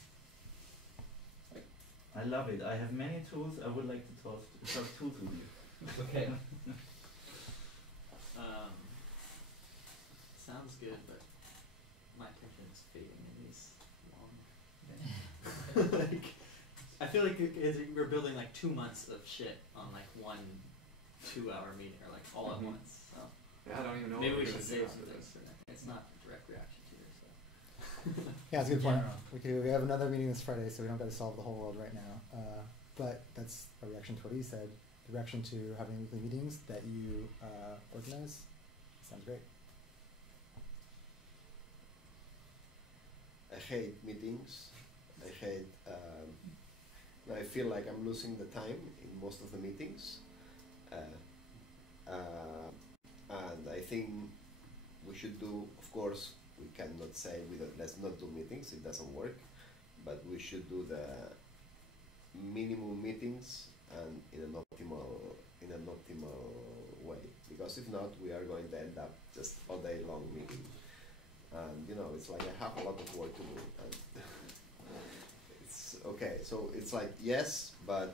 I love it. I have many tools. I would like to talk tools with you. Okay. Sounds good, but my attention is fading in these long. Like, I feel like we're building like 2 months of shit on like 1 2-hour meeting, or like all at Mhm. once. So Yeah, I don't even know maybe what we we're should gonna do save some after things this. for that. It's not a direct reaction to yours. So. Yeah, that's a good point. General. We have another meeting this Friday, so we don't got to solve the whole world right now. But that's a reaction to what he said. The reaction to having weekly meetings that you organize. Sounds great. I hate meetings. I feel like I'm losing the time in most of the meetings. And I think we should do, of course, we cannot say let's not do meetings, it doesn't work, but we should do the minimum meetings and in an optimal way, because if not, we are going to end up just all day long meeting. And it's like I have a lot of work to do, and it's okay. okay, so it's like yes, but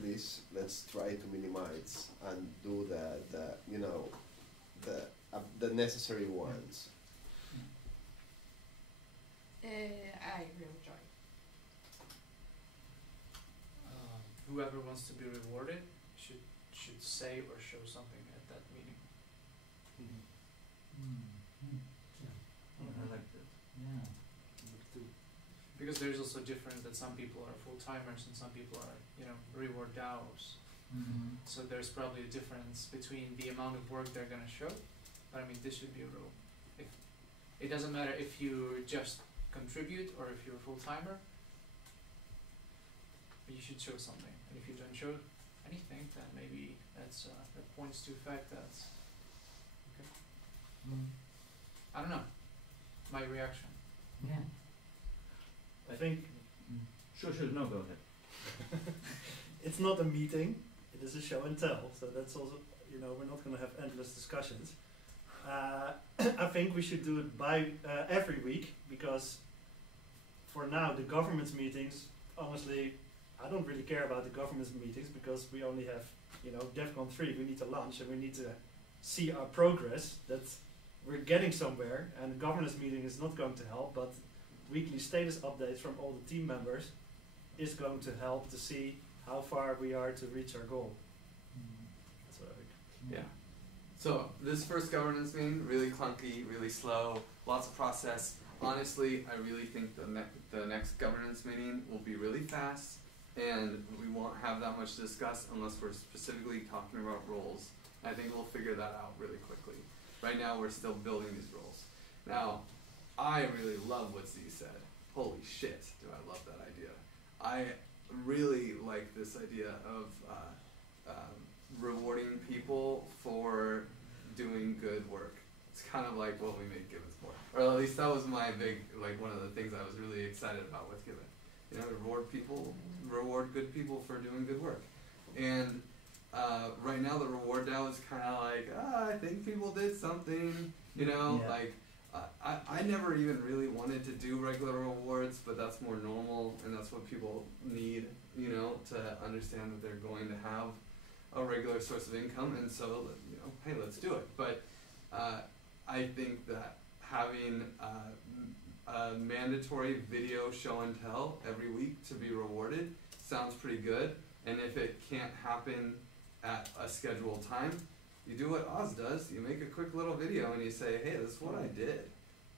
please let's try to minimize and do the you know the necessary ones. I will try. Whoever wants to be rewarded should say or show something at that meeting. I like that. Yeah. Because there's also difference that some people are full timers and some people are, reward DAOs. Mm-hmm. So there's probably a difference between the amount of work they're gonna show. But I mean, this should be a rule. If it doesn't matter if you just contribute or if you're a full timer, you should show something. And if you don't show anything, then maybe that points to the fact that okay. I don't know. My reaction. Yeah. I think Sure, no, go ahead. it's not a meeting, it is a show and tell, so that's also, we're not going to have endless discussions. I think we should do it by every week, because for now the government's meetings, honestly, I don't really care about the government's meetings, because we only have, DEFCON 3, we need to launch and we need to see our progress, that we're getting somewhere, and the governance meeting is not going to help, but weekly status updates from all the team members is going to help to see how far we are to reach our goal. That's what I think. Yeah. So this first governance meeting, really clunky, really slow, lots of process. Honestly, I really think the next governance meeting will be really fast, and we won't have that much to discuss unless we're specifically talking about roles. I think we'll figure that out really quickly. Right now, we're still building these roles. Now, I really love what Z said. Holy shit, do I love that idea. I really like this idea of rewarding people for doing good work. It's kind of like what we made Gibbons for. Or at least that was my big, one of the things I was really excited about with Gibbon. Reward good people for doing good work. And right now the reward DAO is kind of like, I think people did something, I never even really wanted to do regular rewards, but that's more normal, and that's what people need, to understand that they're going to have a regular source of income, and so, hey, let's do it. But I think that having a mandatory video show and tell every week to be rewarded sounds pretty good, and if it can't happen at a scheduled time, you do what Oz does, you make a quick little video and you say, hey, this is what I did.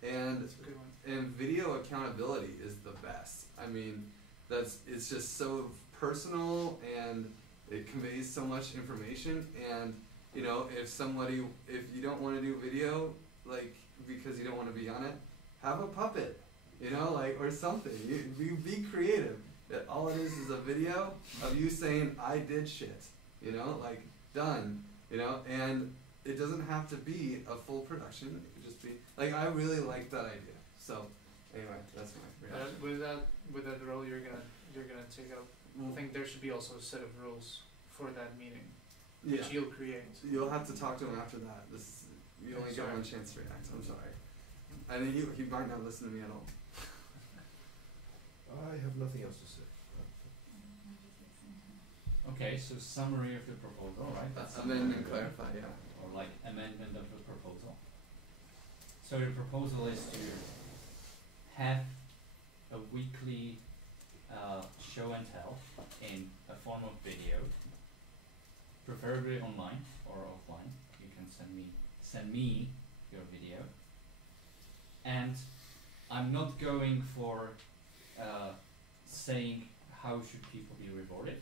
And That's a good one. and video accountability is the best. I mean, it's just so personal, and it conveys so much information, and if you don't want to do video, because you don't want to be on it, have a puppet, or something. You be creative. All it is a video of you saying, I did shit, done, and it doesn't have to be a full production. It could just be, I really like that idea. So, anyway, that's my reaction. With that role you're gonna take up, I think there should be also a set of rules for that meeting, which Yeah. you'll create. You'll have to talk to him after that. You only get Sorry. one chance to react. I'm sorry. I mean, he might not listen to me at all. I have nothing else to say. Okay, so summary of the proposal, right? That's Amend something and we're doing. clarify, yeah. Or amendment of the proposal. So the proposal is to have a weekly show and tell in a form of video, preferably online or offline. You can send me your video. And I'm not going for saying how should people be rewarded,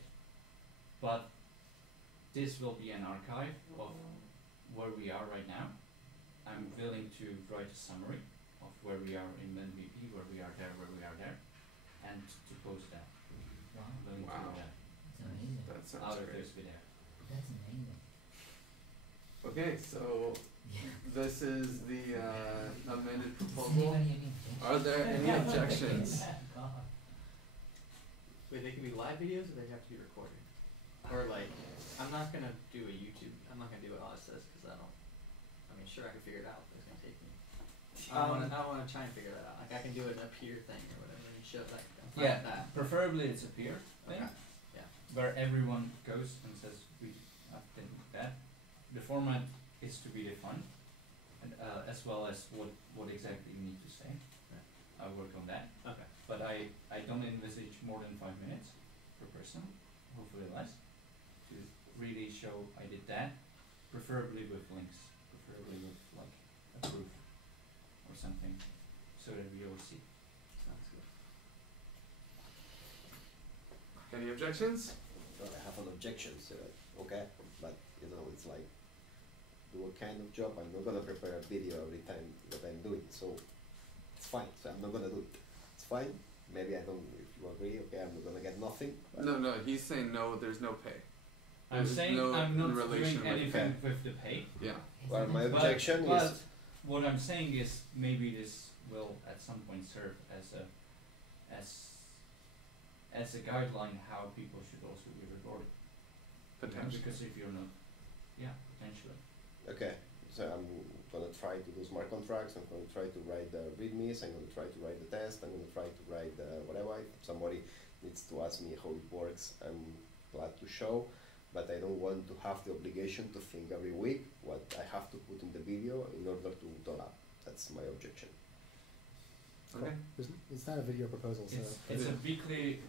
but this will be an archive of where we are right now. I'm willing to write a summary of where we are in MVP, where we are there, and to post that. Wow. I'm willing to Wow. do that That's amazing. That sounds out of great. this video. That's amazing. Okay, so this is the amended Does proposal. anybody have any objections? Are there any objections? God. Wait, they can be live videos, or they have to be recorded? Or I'm not gonna do a YouTube. I'm not gonna do what Oz says because sure I can figure it out, but it's gonna take me. I don't wanna try and figure that out. I can do an up here thing or whatever. show like Yeah, that. preferably it's a peer thing, Okay. Yeah. where everyone goes and says, I think that. The format is to be defined, and as well as what exactly you need to say. Right. I work on that, Okay. but I don't envisage more than 5 minutes per person, hopefully less, to really show I did that, preferably with links, preferably with like a proof or something, so that we all see. Sounds good. Any objections? Well, I have an objection, so okay, but you know, it's like do a kind of job. I'm not gonna prepare a video every time that I'm doing, so it's fine. So I'm not gonna do it. It's fine. Maybe I don't. If you agree, okay, I'm not gonna get nothing. but- No, he's saying no. There's no pay. I'm There's saying no I'm not relation doing with anything pay. with the pay. Yeah. Well, my But- objection but is what I'm saying is maybe this will at some point serve as a guideline how people should also be recorded. Potentially. Because if you're not, yeah, potentially. okay. So I'm gonna try to do smart contracts. I'm gonna try to write the readmes. I'm gonna try to write the test. I'm gonna try to write the whatever. If somebody needs to ask me how it works, I'm glad to show. But I don't want to have the obligation to think every week what I have to put in the video in order to double up. That's my objection. Okay. It's not a video proposal, so. It's a weekly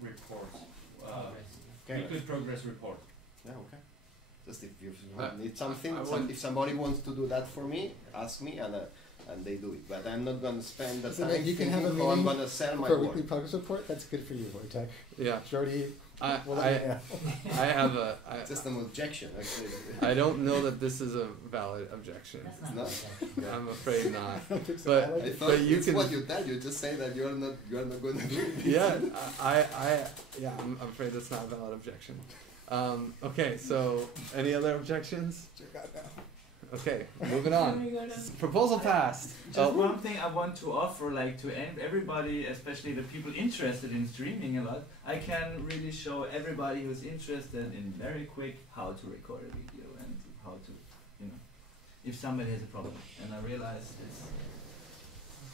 report, Okay. weekly progress report. Yeah, okay. Just if you I- need something, I want- if somebody wants to do that for me, ask me and they do it. But I'm not gonna spend the So time then you can have a thinking how I'm meeting gonna sell my For a work. weekly progress report, that's good for you, Wojtek. Yeah. Jody, I we'll let you I know. I have a. It's just an objection, actually. I don't know that this is a valid objection. That's It's not not. okay. I'm afraid not. I don't think so. But- I like I it. thought But you it's can- what you tell. You just say that you're not gonna do it. Yeah, I'm afraid that's not a valid objection. Okay, so any other objections? Check out now. Okay, moving on. Proposal passed. Just one thing I want to offer, like to everybody, especially the people interested in streaming a lot, I can really show everybody who's interested in very quick how to record a video and how to, you know, if somebody has a problem. And I realize it's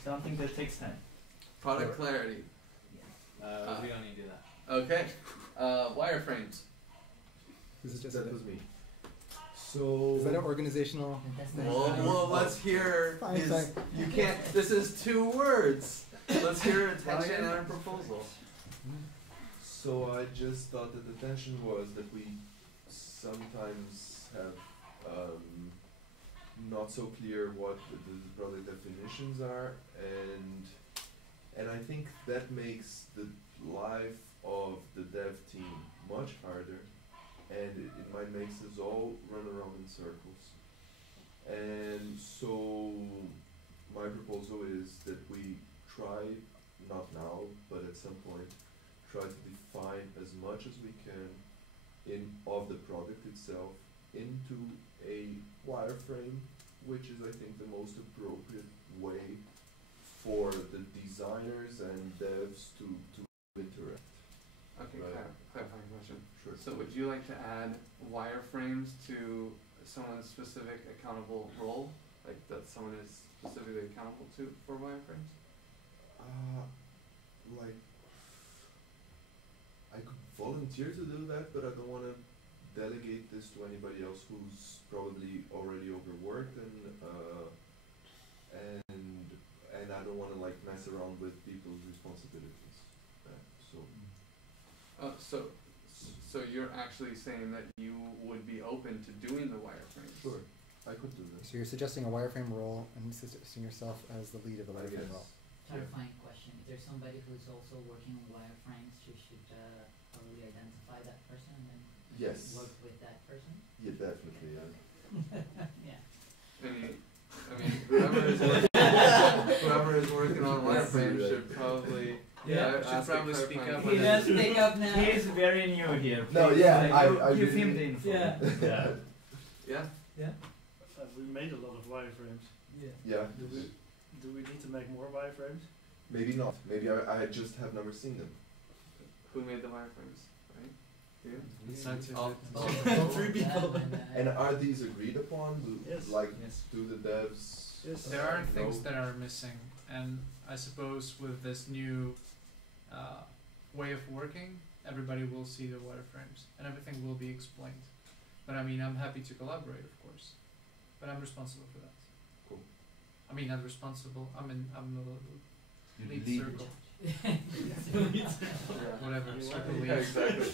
something that takes time. Product clarity. We don't need to do that. Okay. Wireframes. This is just That a, was me. is that an So organizational? That's not Well, let's hear Fine, his. fine. You can't. This is 2 words. Let's hear attention and our proposal. So I just thought that the tension was that we sometimes have not so clear what the product definitions are, and I think that makes the life of the dev team much harder, and it might make us all run around in circles. And so my proposal is that we try, not now, but at some point, try to define as much as we can of the product itself into a wireframe, which is, I think, the most appropriate way for the designers and devs to interact. Okay, Right. clarifying question. Sure. So would you like to add wireframes to someone's specific accountable role? Like that someone is specifically accountable to for wireframes? Like, I could volunteer to do that, but I don't want to delegate this to anybody else who's probably already overworked, and I don't want to like mess around with people's responsibilities. So you're actually saying that you would be open to doing the wireframes? Sure, I could do that. So you're suggesting a wireframe role and suggesting yourself as the lead of the I wireframe guess. role. Clarifying question, if there's somebody who's also working on wireframes, you should probably identify that person and Yes. work with that person? Yeah, definitely. Yeah. Yeah. Whoever is working on wireframes Yeah. should probably Yeah, ask should a probably speak clarifying up He on question. that. does pick up now. He is very new here. No, Please, yeah, like, I give really- him the info. Yeah. Yeah. Yeah. We made a lot of wireframes. Yeah. Yeah. Do we need to make more wireframes? Maybe not. Maybe I just have never seen them. Who made the wireframes? Right? You? Three people. And are these agreed upon? Yes. Like, Yes. do the devs? Yes. There are know? things that are missing. And I suppose with this new way of working, everybody will see the wireframes and everything will be explained. But I mean, I'm happy to collaborate, of course, but I'm responsible for that. Cool. I mean, not responsible. I'm the lead Lead. circle. Yeah. Whatever, circle Yeah, leads. exactly.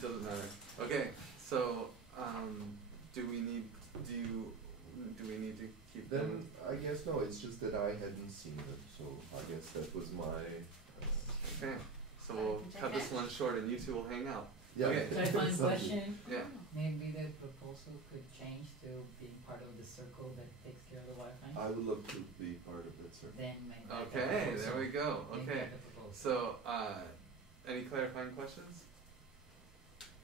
Doesn't matter. Okay, so do we need to keep Then them? I guess no, it's just that I hadn't seen it, so I guess that was my. Okay, so I we'll can cut take this it. one short and you two will hang out. Yeah. Okay. Clarifying Exactly. question, Yeah. maybe the proposal could change to being part of the circle that takes care of the wireframe? I would love to be part of that, sir. Then make that the Okay, proposal. there we go. Make Okay. that the proposal. So, any clarifying questions?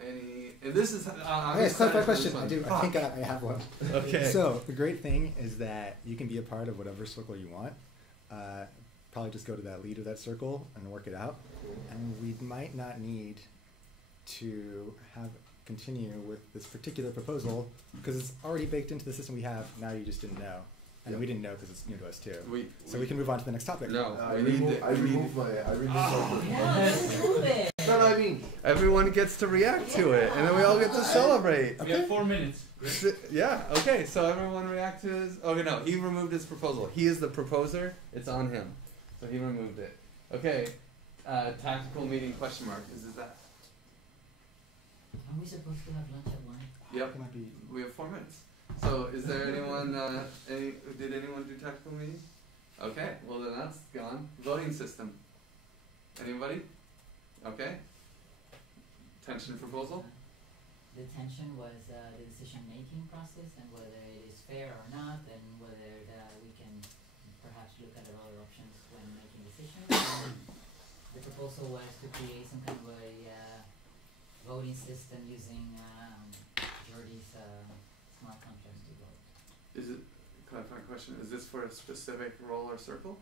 And this is. Yes, clarify question. I do. I think I have one. Okay. So the great thing is that you can be a part of whatever circle you want. Probably just go to that lead of that circle and work it out. And we might not need to continue with this particular proposal because it's already baked into the system we have. Now you just didn't know, and we didn't know because it's new to us too. So we can move on to the next topic. No, I we need removed my. Yeah, move it. No, I mean. Everyone gets to react to it, and then we all get to celebrate. We have 4 minutes. Yeah. Okay. So everyone react to his. Okay. No, he removed his proposal. He is the proposer. It's on him. So he removed it. Okay. Tactical meeting question mark. Is it that? Are we supposed to have lunch at 1? Yep. It might be. We have 4 minutes. So is there anyone? Did anyone do tactical meeting? Okay. Well then that's gone. Voting system. Anybody? Okay. Tension proposal. The tension was the decision-making process and whether it is fair or not, and whether we can perhaps look at other options when making decisions. And the proposal was to create some kind of a voting system using Jordi's smart contracts to vote. Is it? Clarifying question. Is this for a specific role or circle?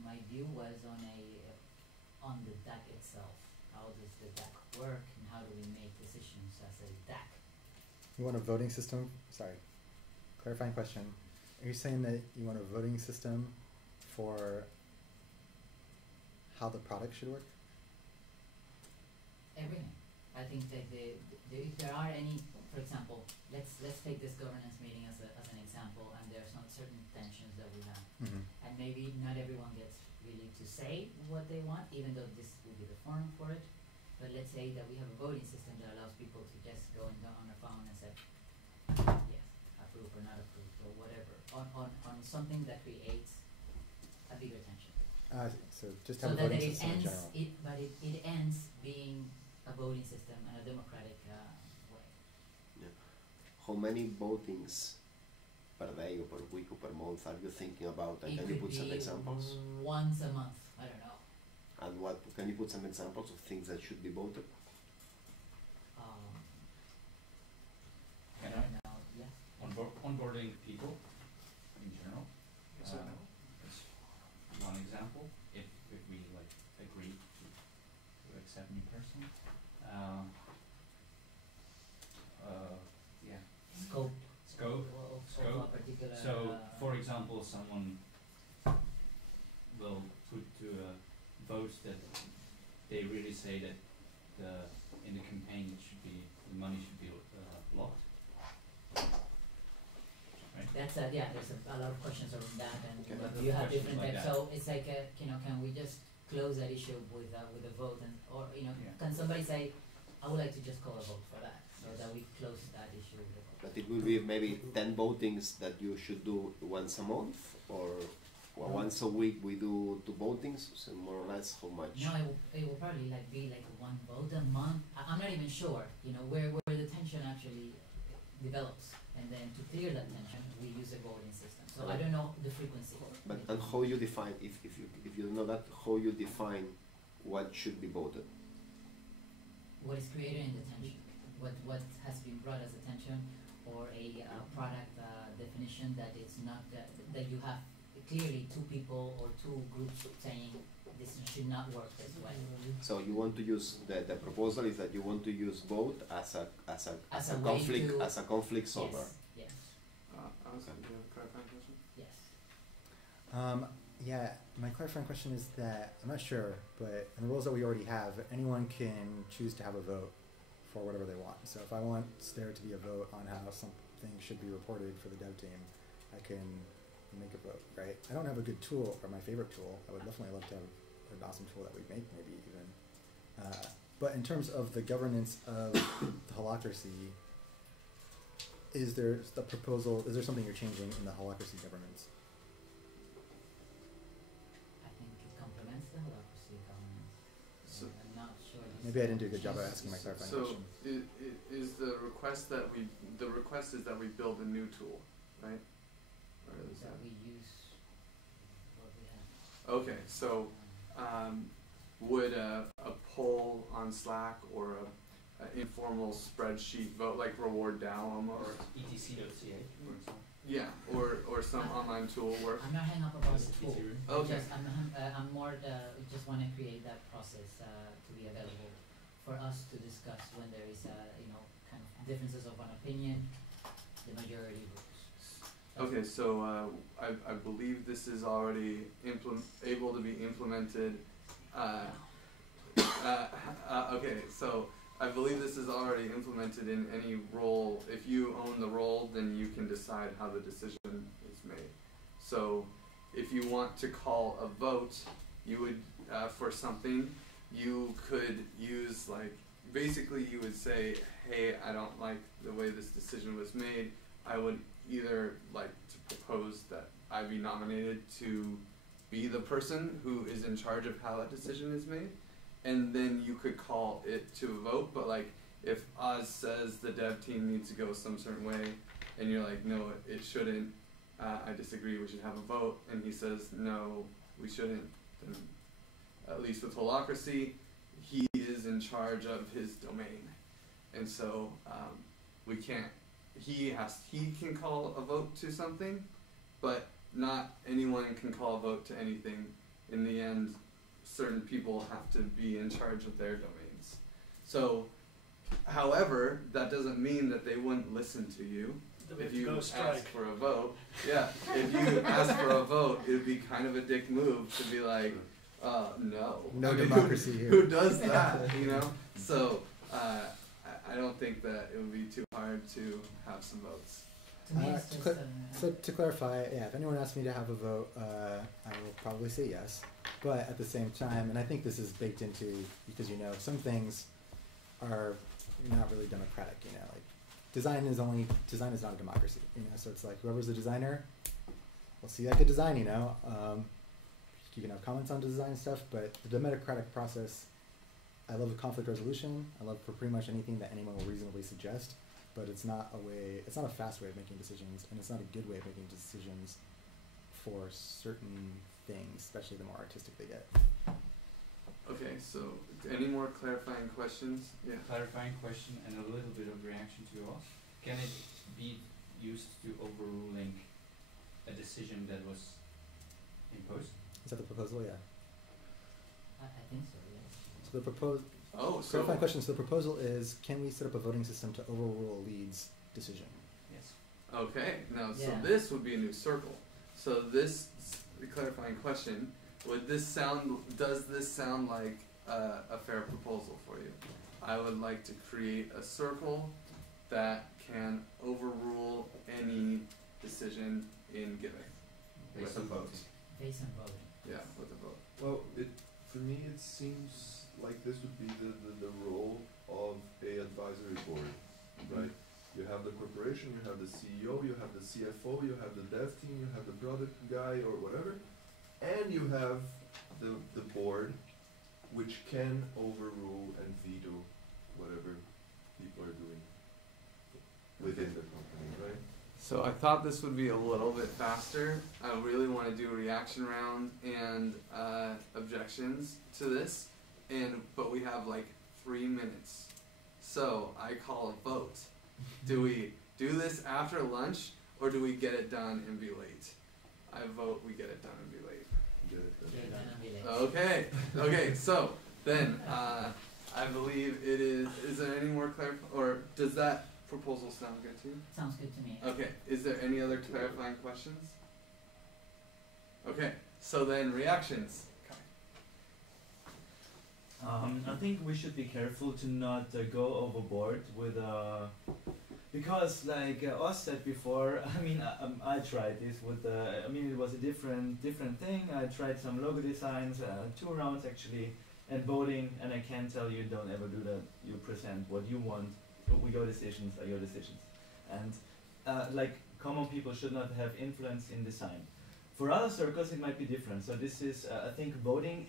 My view was on the DAC itself. How does the DAC work, and how do we make decisions as a DAC? You want a voting system? Sorry. Clarifying question. Are you saying that you want a voting system for how the product should work? Everything. I think that if there are any, for example, let's take this governance meeting as an example, and there are some certain tensions that we have, and maybe not everyone gets really to say what they want, even though this will be the forum for it. But let's say that we have a voting system that allows people to just go on their phone and say yes, approve or not approve or whatever on something that creates a bigger tension. So just So have a that voting it system in ends, general. it ends being a voting system and a democratic way. How many votings per day or per week or per month are you thinking about? And It can you could put some be examples? once a month. I don't know. And what can you put some examples of things that should be voted? Can I don't know. Yeah. Onboarding people in general. Yes or no? That's one example. If we like agree to accept new person. Yeah. Scope. Scope. Of a particular. So, for example, someone will put to a vote that they really say that in the campaign it should be the money should be blocked. Right. That's yeah. There's a lot of questions around that, and Okay. you have Questions different like types. that. So it's like can we just close that issue with a vote, and or Yeah. can somebody say, I would like to just call a vote for that, so that we close that issue with a vote. But it will be maybe 10 votings that you should do once a month, or once a week we do 2 votings, so more or less how much? No, it will probably be like one vote a month. I'm not even sure, where the tension actually develops, and then to clear that tension, we use a voting system. So I don't know the frequency. But and how you define if you don't know that, how you define what should be voted? What is created in the tension, what has been brought as attention, or a product definition that it's not that you have clearly 2 people or 2 groups saying this should not work this way. So you want to use the proposal is that you want to use vote as a As a way conflict to- as a conflict solver. Yes. Honestly, do you have a clarifying question? Yes. Yeah, my clarifying question is that I'm not sure, but in the rules that we already have, anyone can choose to have a vote for whatever they want. So if I want there to be a vote on how something should be reported for the dev team, I can make a vote, right? I don't have a good tool or my favorite tool. I would definitely love to have an awesome tool that we make, maybe even. But in terms of the governance of the holacracy, is there something you're changing in the holacracy governance? I think it complements the holacracy governance. So- I'm not sure. Maybe I didn't do a good job of asking my clarifying So question. is the request that we build a new tool, right? Or is that that? we use what we have. Okay, so would a poll on Slack or a informal spreadsheet vote, like Reward DAO Or almost? etc.ca, for example. Yeah, or some online tool work. I'm not hung up about the tool. Okay. I'm more just want to create that process to be available for us to discuss when there is kind of differences of an opinion. The majority votes. Okay, so I believe this is already able to be implemented. Okay, so I believe this is already implemented in any role. If you own the role, then you can decide how the decision is made. So if you want to call a vote, you would, for something, you could use basically you would say, hey, I don't like the way this decision was made. I would either like to propose that I be nominated to be the person who is in charge of how that decision is made, and then you could call it to a vote. But if Oz says the dev team needs to go some certain way, and you're like, no, it shouldn't, I disagree, we should have a vote, and he says, no, we shouldn't, then at least with holacracy, he is in charge of his domain. And so we can't, he can call a vote to something, but not anyone can call a vote to anything. In the end, certain people have to be in charge of their domains. So, however, that doesn't mean that they wouldn't listen to you. If you ask for a vote, yeah, if you ask for a vote, it would be kind of a dick move to be like, no. No democracy here. Who does that, So, I don't think that it would be too hard to have some votes. To me, it's just So to clarify, yeah, if anyone asks me to have a vote, I will probably say yes. But at the same time, and I think this is baked into, because some things are not really democratic, like design is not a democracy, so it's like whoever's the designer, we'll see like a design, you can have comments on design stuff, but the democratic process, I love conflict resolution, I love for pretty much anything that anyone will reasonably suggest, but it's not a fast way of making decisions, and it's not a good way of making decisions for certain things, especially the more artistic they get. Okay, so any more clarifying questions? Yeah. Clarifying question and a little bit of reaction to yours. Can it be used to overruling a decision that was imposed? Is that the proposal? Yeah. I think so, yes. So the proposal. Oh, so clarifying question. So the proposal is: can we set up a voting system to overrule a lead's decision? Yes. okay. Now, so Yeah. this would be a new circle. So this the clarifying question: does this sound like a fair proposal for you? I would like to create a circle that can overrule any decision in giving with a vote. Based on voting. Yeah, with a vote. Well, for me it seems like this would be the role of a advisory board, right? You have the corporation, you have the CEO, you have the CFO, you have the dev team, you have the product guy or whatever, and you have the board, which can overrule and veto whatever people are doing within the company, right? So I thought this would be a little bit faster. I really want to do a reaction round and objections to this, but we have like 3 minutes. So I call a vote. Do we do this after lunch, or do we get it done and be late? I vote we get it done and be late. Get it done. Get it done and be late. Okay. Okay. So then I believe it is. Is there any more or does that proposal sound good to you? Sounds good to me. Okay. Is there any other clarifying questions? Okay, so then reactions. I think we should be careful to not go overboard with because like Oz said before, I mean I tried this with I mean it was a different thing. I tried some logo designs, 2 rounds actually, and voting, and I can tell you don't ever do that. You present what you want. Your decisions are your decisions, and like common people should not have influence in design. For other circles it might be different. So this is I think voting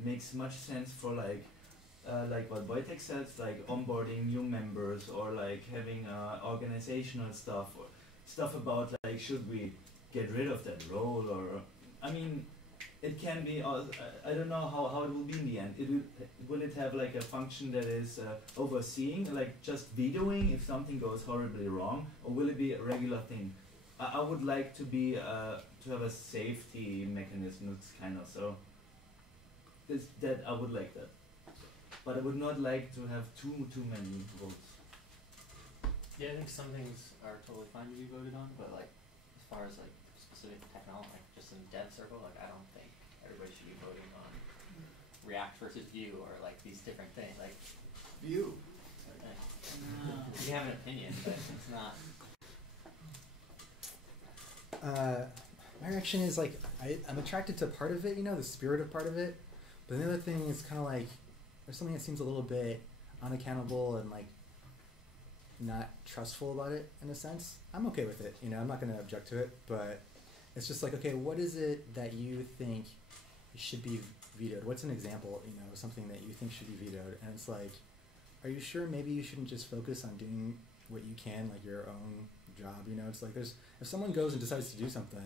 makes much sense for like what Wojtek says, like onboarding new members, or like having organizational stuff, or stuff about like should we get rid of that role, or I mean it can be I don't know how it will be in the end. Will it have like a function that is overseeing, like just vetoing if something goes horribly wrong, or will it be a regular thing? I would like to be to have a safety mechanism. It's kind of so that I would like that, but I would not like to have too many votes. Yeah, I think some things are totally fine to be voted on, but like as far as like specific technology, like just in dev circle, like I don't think everybody should be voting on React versus Vue or like these different things. Like Vue. You have an opinion, but it's not. My reaction is like I'm attracted to part of it, you know, the spirit of part of it, but the other thing is kind of like there's something that seems a little bit unaccountable and like not trustful about it in a sense. I'm okay with it, you know, I'm not going to object to it, but it's just like, okay, what is it that you think should be vetoed? What's an example, you know, something that you think should be vetoed? And it's like, are you sure maybe you shouldn't just focus on doing what you can, like your own job, you know? It's like if someone goes and decides to do something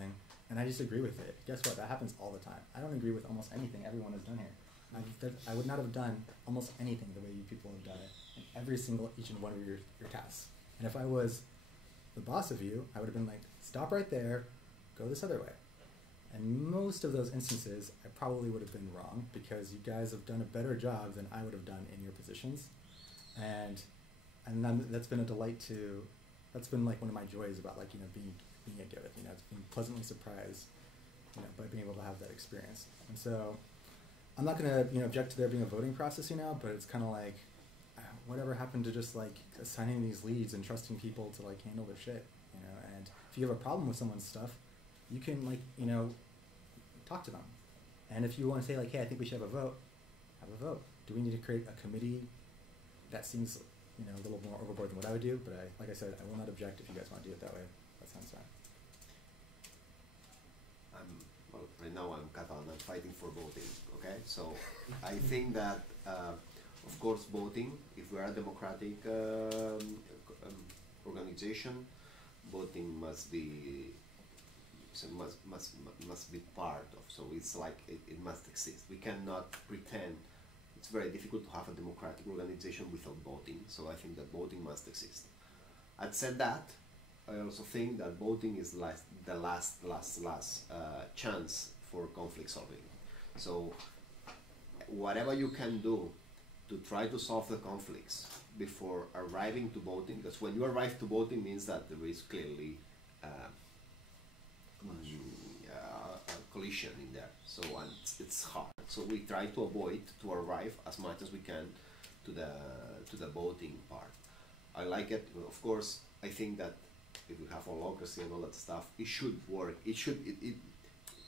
and I disagree with it, guess what? That happens all the time. I don't agree with almost anything everyone has done here. I would not have done almost anything the way you people have done it in each and one of your tasks. And if I was the boss of you, I would have been like, stop right there, go this other way. And most of those instances, I probably would have been wrong because you guys have done a better job than I would have done in your positions. And that's been a delight to, that's been like one of my joys about like, you know, being a Giveth, you know, it's been pleasantly surprised, you know, by being able to have that experience. And so I'm not going to, you know, object to there being a voting process, you know, but it's kind of like, whatever happened to just like assigning these leads and trusting people to like handle their shit, you know? And if you have a problem with someone's stuff, you can like, you know, talk to them. And if you want to say like, hey, I think we should have a vote, have a vote. Do we need to create a committee? That seems, you know, a little more overboard than what I would do, but like I said, I will not object if you guys want to do it that way. That sounds fine. Well, right now I'm Catalan, I'm fighting for voting, okay? So I think that, of course, voting, if we are a democratic organization, voting must be must be part of, so it's like it must exist. We cannot pretend. It's very difficult to have a democratic organization without voting, so I think that voting must exist. I'd said that, I also think that voting is the last chance for conflict solving. So whatever you can do to try to solve the conflicts before arriving to voting, because when you arrive to voting means that there is clearly a collision in there, so and it's hard. So we try to avoid to arrive as much as we can to the voting part. I like it, of course. I think that if we have holacracy and all that stuff, it should work.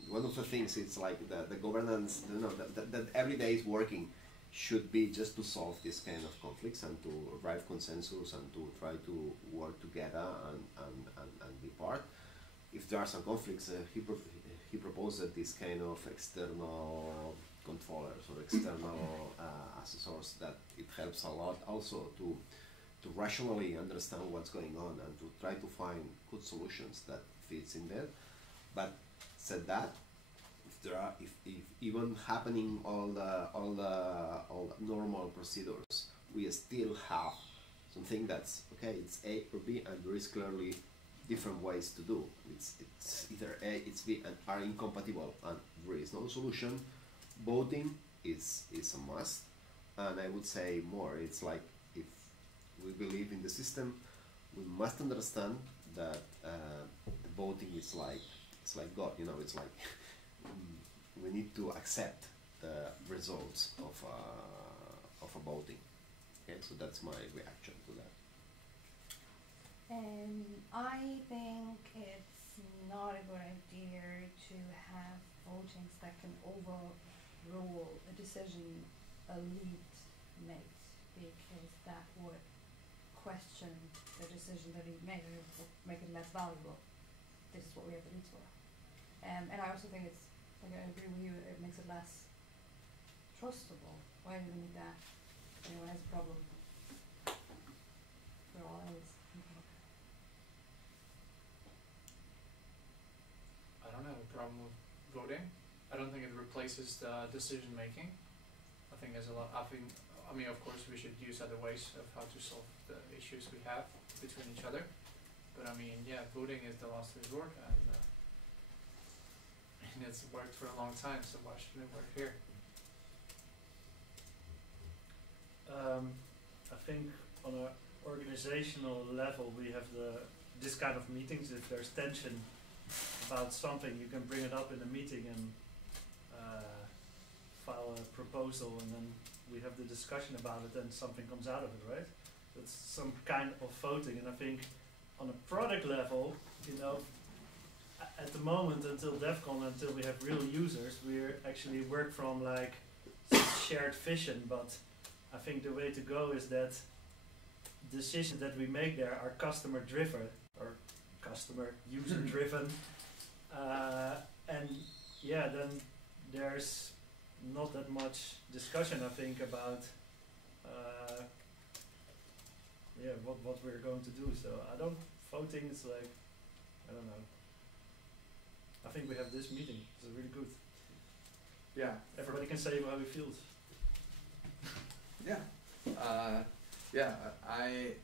One of the things, it's like the governance, you know, that every day is working should be just to solve this kind of conflicts and to arrive consensus and to try to work together and be part. If there are some conflicts, he proposed this kind of external controllers or external assessors, that it helps a lot also to rationally understand what's going on and to try to find good solutions that fits in there. But said that, if even happening all the normal procedures, we still have something that's okay. It's A or B, and there is clearly different ways to do. It's either A, it's B, and are incompatible, and there is no solution. Voting is a must, and I would say more. It's like, if we believe in the system, we must understand that the voting is like, it's like God, you know. It's like we need to accept the results of a voting. Okay, so that's my reaction to that. I think it's not a good idea to have votings that can overrule a decision a lead made, because that would question the decision that he made and it would make it less valuable. This is what we have the leads for. And I also think it's, like, I agree with you, it makes it less trustable. Why do we need that? If anyone has a problem, we're all always. I don't have a problem with voting. I don't think it replaces the decision making. I think there's a lot. I mean, of course, we should use other ways of how to solve the issues we have between each other. But I mean, yeah, voting is the last resort, and it's worked for a long time. So why shouldn't it work here? I think on an organizational level, we have this kind of meetings. If there's tension about something, you can bring it up in a meeting and file a proposal, and then we have the discussion about it, and something comes out of it, right? That's some kind of voting, and I think on a product level, you know, at the moment, until DevCon, until we have real users, we're actually work from like shared vision, but I think the way to go is that decisions that we make there are customer driven or customer user driven, and yeah, then there's not that much discussion, I think, about yeah, what we're going to do. So voting is like, I don't know. I think we have this meeting. It's really good. Yeah. Everybody can say how he feels. Yeah. Yeah, I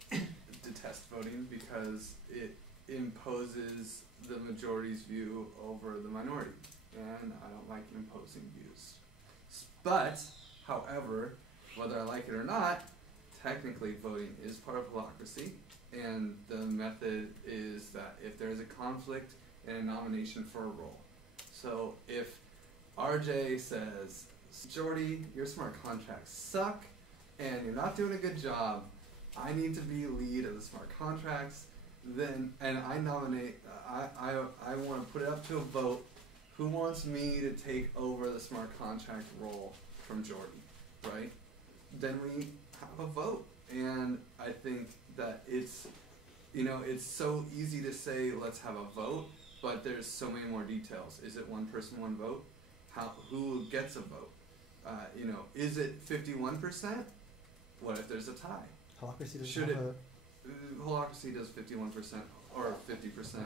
detest voting because it imposes the majority's view over the minority, and I don't like imposing views. But, however, whether I like it or not, technically voting is part of holacracy, and the method is that if there is a conflict in a nomination for a role. So if RJ says, Jordy, your smart contracts suck, and you're not doing a good job, I need to be lead of the smart contracts, then, and I nominate, I want to put it up to a vote, who wants me to take over the smart contract role from Jordy, right? Then we have a vote, and I think that it's, you know, it's so easy to say, let's have a vote, but there's so many more details. Is it one person, one vote? Who gets a vote? You know, is it 51%? What if there's a tie? Holacracy doesn't Should have it? Holacracy does 51% or 50%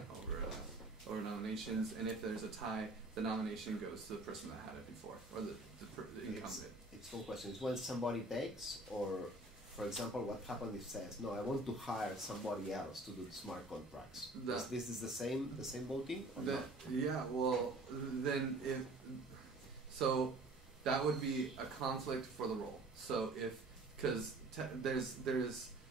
over nominations, and if there's a tie, the nomination goes to the person that had it before, or the incumbent. It's one question. It's when somebody takes, or for example, what happens if says, no, I want to hire somebody else to do the smart contracts. This is the same voting? Or not? Yeah, well, then so that would be a conflict for the role. So because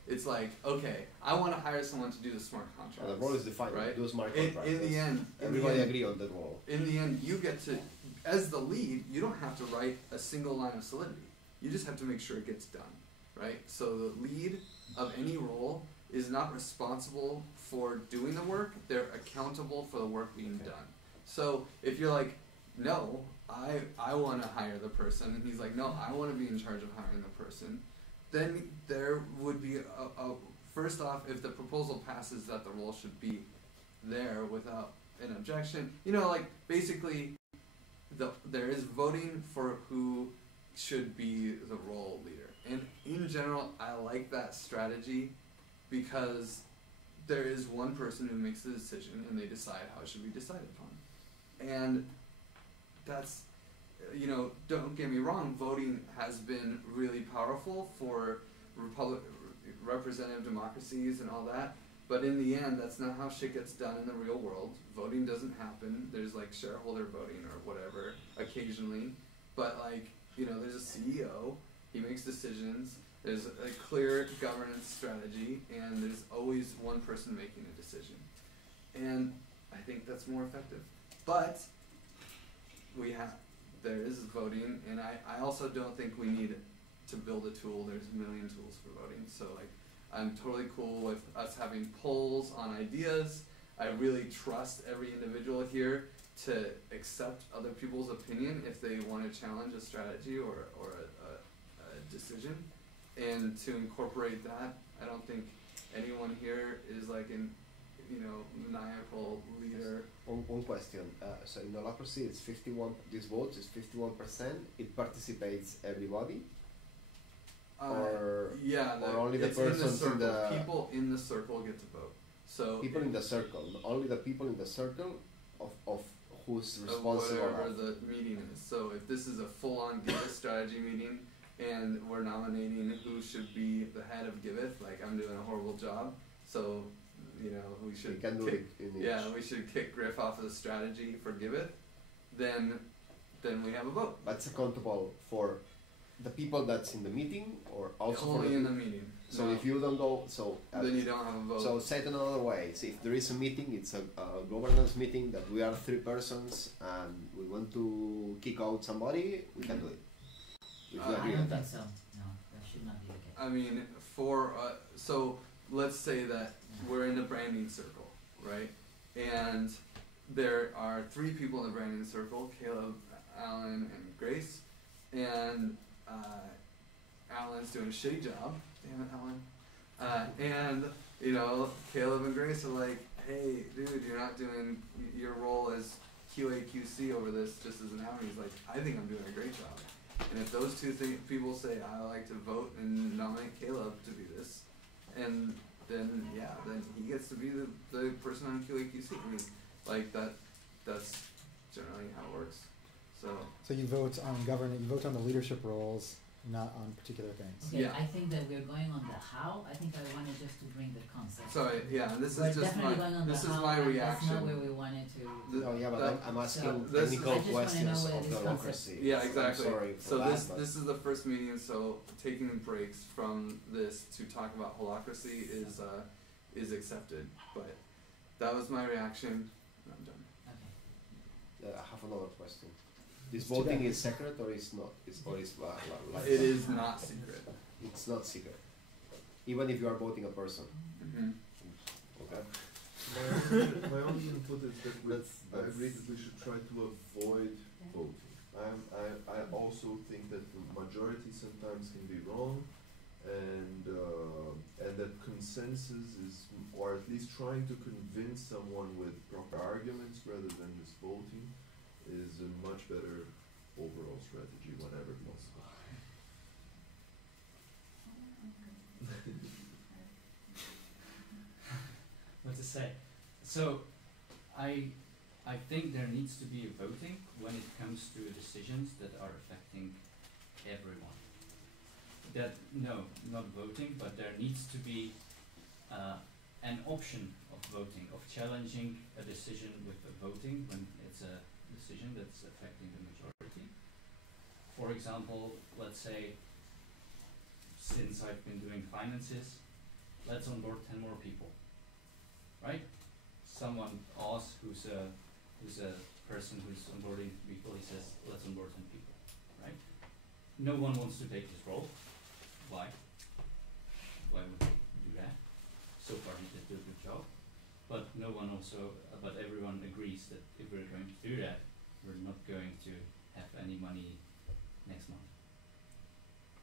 it's like, okay, I want to hire someone to do the smart contracts. The role is defined, right? Do smart contracts. In the end, everybody agree on the role. In the end, you get to, as the lead, you don't have to write a single line of solidity. You just have to make sure it gets done, right? So the lead of any role is not responsible for doing the work, they're accountable for the work being done. So if you're like, no, I want to hire the person, and he's like, no, I want to be in charge of hiring the person, then there would be first off, if the proposal passes that the role should be there without an objection, you know, like basically there is voting for who should be the role leader. And in general, I like that strategy because there is one person who makes the decision and they decide how it should be decided upon. And that's, you know, don't get me wrong, voting has been really powerful for representative democracies and all that, but in the end, that's not how shit gets done in the real world. Voting doesn't happen. There's like shareholder voting or whatever occasionally, but like, you know, there's a CEO, he makes decisions, there's a clear governance strategy, and there's always one person making a decision. And I think that's more effective. But there is voting, and I also don't think we need to build a tool. There's a million tools for voting, so like I'm totally cool with us having polls on ideas. I really trust every individual here to accept other people's opinion if they want to challenge a strategy or a decision, and to incorporate that. I don't think anyone here is like an maniacal leader. One question. So in Holacracy, it's 51. This vote is 51%. It participates everybody, or only the it's in the persons circle. in the People in the circle get to vote. So people in the circle. Only the people in the circle of who's of responsible. whatever the meeting is. So if this is a full-on Giveth strategy meeting, and we're nominating who should be the head of Giveth, like I'm doing a horrible job, so we should You can do kick, it in yeah, each. we should kick Griff off of the strategy for Giveth, then we have a vote. But it's accountable for the people that's in the meeting, or also for Only in the meeting. So No. if you don't go, so Then you don't have a vote. so say it another way. So if there is a meeting, it's a governance meeting that we are 3 persons and we want to kick out somebody, we can do it. If you I I agree don't with think that. so. No, that should not be the case. I mean, so let's say that we're in the branding circle, right? And there are 3 people in the branding circle: Caleb, Alan, and Grace. And Alan's doing a shitty job. Damn it, Alan. And Caleb and Grace are like, "Hey, dude, you're not doing your role as QA/QC over this just as an Alan." He's like, "I think I'm doing a great job." And if those two people say, "I like to vote and nominate Caleb to be this," and then he gets to be the person on QA/QC. I mean, like that's generally how it works. So you vote on you vote on the leadership roles, not on particular things. Okay, Yeah. I think that we're going on the how. I think I wanted just to bring the concept. So this We're is just definitely going on this the is how, my and reaction. That's not where we wanted to. Oh yeah, but I'm asking So, this- technical I just wanna questions know whether of this the concept- democracy. Yeah, exactly. I'm sorry for So that, this but this is the first meeting. So taking breaks from this to talk about holacracy is accepted. But that was my reaction. And I'm done. Okay. I have another question. This It's too voting bad. is secret or is not? Like It is not secret. It's not secret. Even if you are voting a person. Mm-hmm. Okay. My only input is that I agree that we should try to avoid voting. I also think that the majority sometimes can be wrong, and that consensus is, or at least trying to convince someone with proper arguments rather than just voting, is a much better overall strategy whenever possible. What to say? So, I think there needs to be a voting when it comes to decisions that are affecting everyone. Not voting, but there needs to be an option of voting, of challenging a decision with the voting when it's a decision that's affecting the majority. For example, let's say, since I've been doing finances, let's onboard 10 more people, right? Someone asks who's a person who's onboarding people, he says, let's onboard 10 people, right? No one wants to take this role. Why? Why would they do that? So far he did a good job, but but everyone agrees that if we're going to do that, we're not going to have any money next month.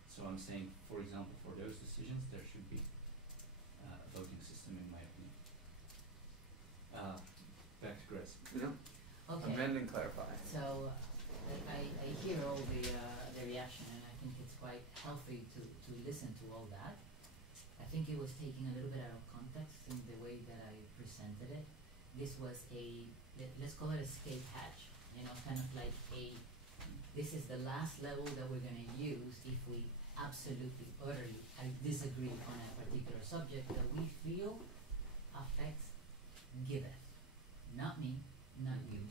So I'm saying, for example, for those decisions, there should be a voting system, in my opinion. Back to Grace. Yeah. Okay. Amend and clarify. So I hear all the reaction, and I think it's quite healthy to listen to all that. I think it was taken a little bit out of context in the way that I presented it. This was let's call it a escape hatch, kind of like this is the last level that we're going to use if we absolutely, utterly disagree on a particular subject that we feel affects Giveth. Not me, not you,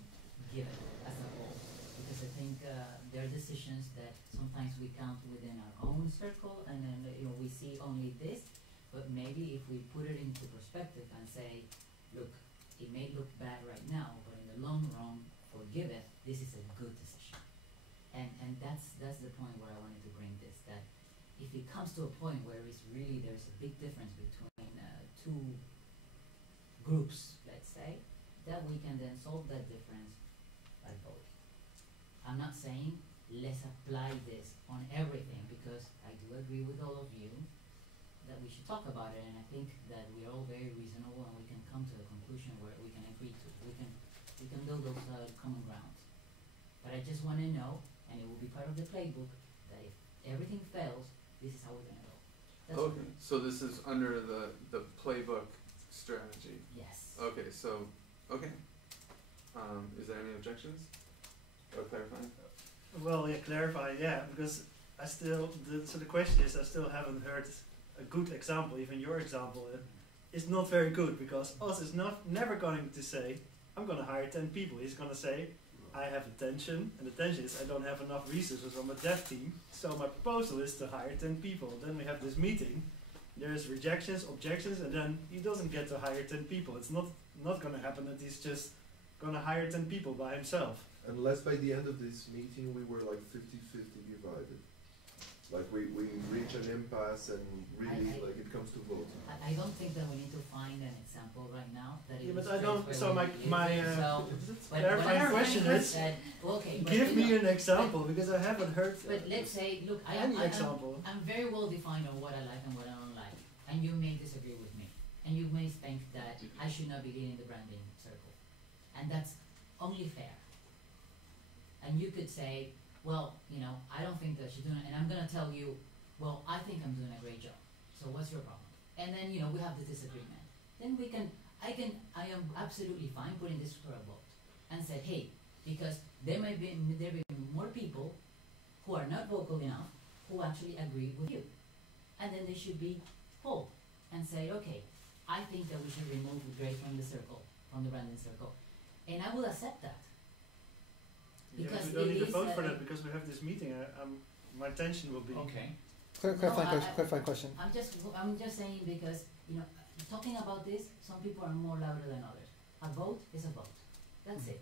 Giveth as a whole. Because I think there are decisions that sometimes we count within our own circle, and then we see only this. But maybe if we put it into perspective and say, look, it may look bad right now, but in the long run, forgiveth, this is a good decision. And that's the point where I wanted to bring this, that if it comes to a point where it's really there's a big difference between two groups, let's say, that we can then solve that difference by voting. I'm not saying let's apply this on everything, because I do agree with all of you that we should talk about it, and I think that we're all very reasonable and we can come to a conclusion where we can agree to. We can build those common grounds. But I just want to know, and it will be part of the playbook, that if everything fails, this is how we're going to go. That's Okay, so this is under the playbook strategy. Yes. Okay, so, okay. Is there any objections? Or clarifying? Well, yeah, clarify, yeah, because so the question is, I still haven't heard a good example. Even your example is not very good, because Oz is never going to say, I'm going to hire 10 people. He's going to say, I have a tension, and the tension is I don't have enough resources on my dev team, so my proposal is to hire 10 people. Then we have this meeting, there's rejections, objections, and then he doesn't get to hire 10 people. It's not going to happen that he's just going to hire 10 people by himself. Unless by the end of this meeting we were like 50-50 divided. Like we reach an impasse and really like it comes to voting. I don't think that we need to find an example right now that Yeah, but I illustrates don't. where So we my live. my So, but clarifying what I'm question saying is, that, okay, but give you me know, an example, because I haven't heard But let's say, look, any example. I'm very well defined on what I like and what I don't like, and you may disagree with me, and you may think that I should not be leading the branding circle, and that's only fair. And you could say, well, you know, I don't think that she's doing it, and I'm gonna tell you, well, I think I'm doing a great job. So what's your problem? And then, you know, we have the disagreement. Then I am absolutely fine putting this for a vote and said, hey, because there may be more people who are not vocal enough who actually agree with you. And then they should be polled and say, okay, I think that we should remove Gray from the circle, from the branding circle. And I will accept that. Yeah, Because we don't it need to is, vote for that, because we have this meeting. My tension will be. Okay. Clarifying question. I'm just saying, because, you know, talking about this, some people are more louder than others. A vote is a vote. That's it.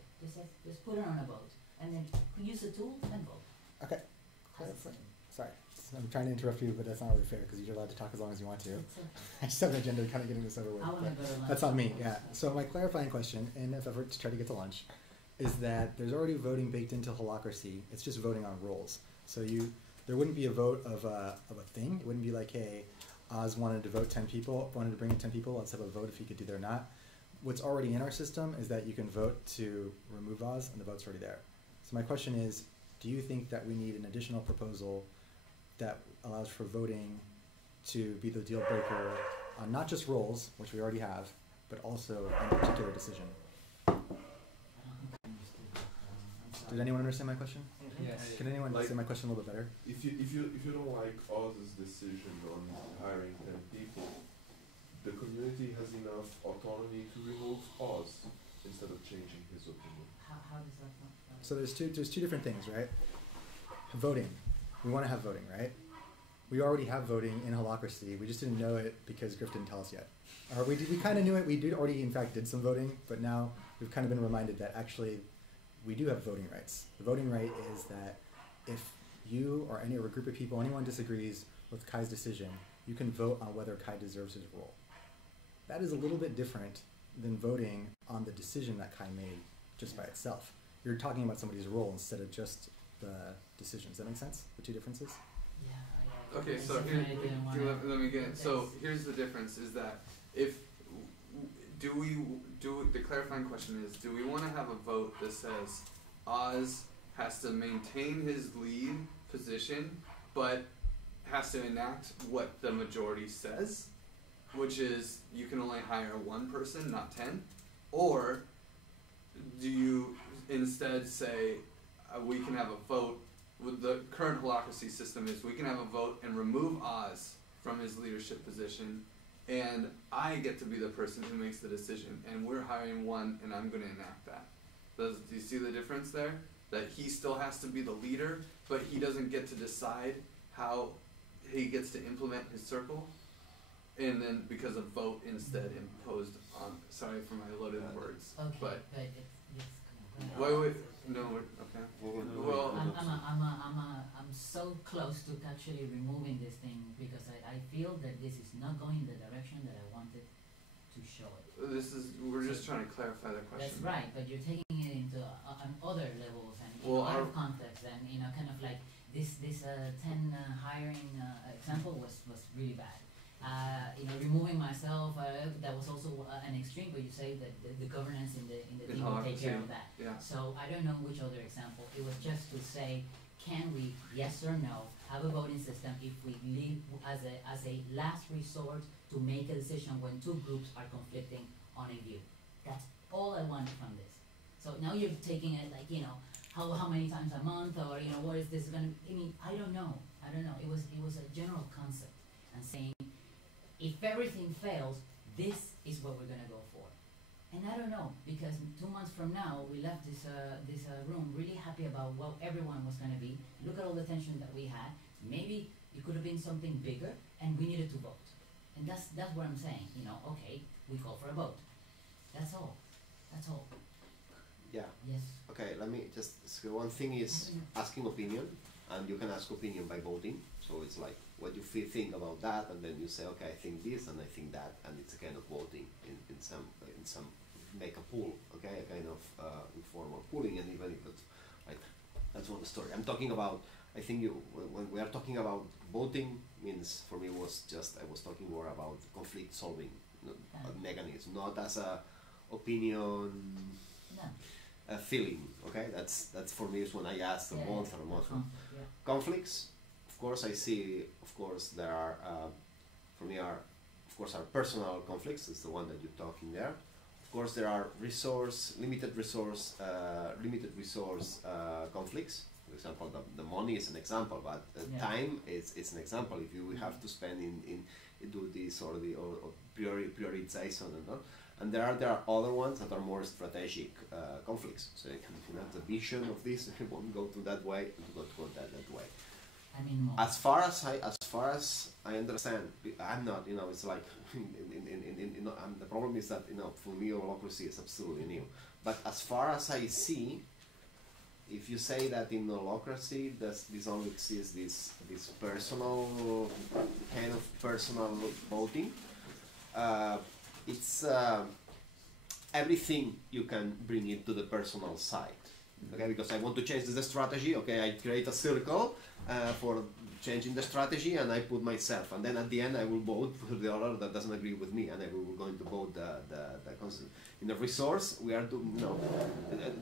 Just put it on a vote, and then use the tool and vote. Okay. How's it sound? Sorry, I'm trying to interrupt you, but that's not really fair, because you're allowed to talk as long as you want to. It's okay. I just have an agenda, kind of getting this over with. I wanna but go to lunch. That's on me, yeah. So my clarifying question, in an effort to try to get to lunch, is that there's already voting baked into Holacracy. It's just voting on roles. So there wouldn't be a vote of a thing. It wouldn't be like, hey, Oz wanted to bring in 10 people, let's have a vote if he could do that or not. What's already in our system is that you can vote to remove Oz, and the vote's already there. So my question is, do you think that we need an additional proposal that allows for voting to be the deal breaker on not just roles, which we already have, but also on a particular decision? I don't think I understood that. I'm sorry. Did anyone understand my question? Yes. Can anyone Like- understand my question a little bit better? If you don't like Oz's decision on hiring 10 people, the community has enough autonomy to remove Oz instead of changing his opinion. How does that work? So there's two different things, right? Voting. We want to have voting, right? We already have voting in Holacracy. We just didn't know it because Griff didn't tell us yet. Or we kind of knew it. We in fact did some voting, but now we've kind of been reminded that actually we do have voting rights. The voting right is that if you or any or a group of people, anyone disagrees with Kai's decision, you can vote on whether Kai deserves his role. That is a little bit different than voting on the decision that Kai made just by itself. You're talking about somebody's role instead of just the decision. Does that make sense? The two differences? Yeah, Okay, it's so different, I didn't wanna- let me get it. So that's- here's the difference: is that if the clarifying question is, do we want to have a vote that says Oz has to maintain his lead position, but has to enact what the majority says, which is you can only hire one person, not 10, or do you instead say we can have a vote? With the current Holacracy system is we can have a vote and remove Oz from his leadership position, and I get to be the person who makes the decision, and we're hiring one, and I'm going to enact that. Do you see the difference there? That he still has to be the leader, but he doesn't get to decide how he gets to implement his circle, and then because a vote instead imposed on. Sorry for my loaded words, Okay, but it's come on. Wait. No. Okay. Well. I'm so close to actually removing this thing because I feel that this is not going in the direction that I wanted to show it. We're just trying to clarify the question. That's right, but you're taking it into other levels and in Well, other contexts, and kind of like this 10 hiring example was really bad. Removing myself, that was also an extreme, but you say that the governance in the team will take care of that. Yeah. So I don't know which other example. It was just to say, can we, yes or no, have a voting system if we leave as a last resort to make a decision when two groups are conflicting on a view. That's all I wanted from this. So now you're taking it like, how many times a month, or what is this gonna? I don't know. It was a general concept and saying, if everything fails, this is what we're gonna go for. And I don't know, because 2 months from now we left this room really happy about what everyone was gonna be. Look at all the tension that we had. Maybe it could have been something bigger, and we needed to vote. And that's what I'm saying. Okay, we call for a vote. That's all. Yeah. Yes. Okay, let me just, so one thing is asking opinion, and you can ask opinion by voting. So it's like what you think about that, and then you say, okay, I think this and I think that, and it's a kind of voting in some make a pool, okay, a kind of informal pooling, and even if it's like that's one story. I'm talking about. I think when we are talking about voting, means for me was just I was talking more about conflict solving mechanism, not as a opinion. No. A feeling, okay? That's for me is when I ask a month or a month. Yeah. Conflicts, of course, I see. Of course, there are for me are of course are personal conflicts. It's the one that you're talking there. Of course, there are limited resource conflicts. For example, the money is an example, but time is an example. If you have to spend in do this or prioritization and all. And there are other ones that are more strategic conflicts. So you can have the vision of this. You won't go to that way. You won't go that way. As far as I understand, I'm not. It's like the problem is that for me, holacracy is absolutely new. But as far as I see, if you say that in holacracy, this only exists this personal kind of personal voting. It's everything you can bring it to the personal side, okay? Because I want to change the strategy, okay? I create a circle for changing the strategy, and I put myself, and then at the end I will vote for the other that doesn't agree with me, and I will going to vote the constant. In the resource, we are doing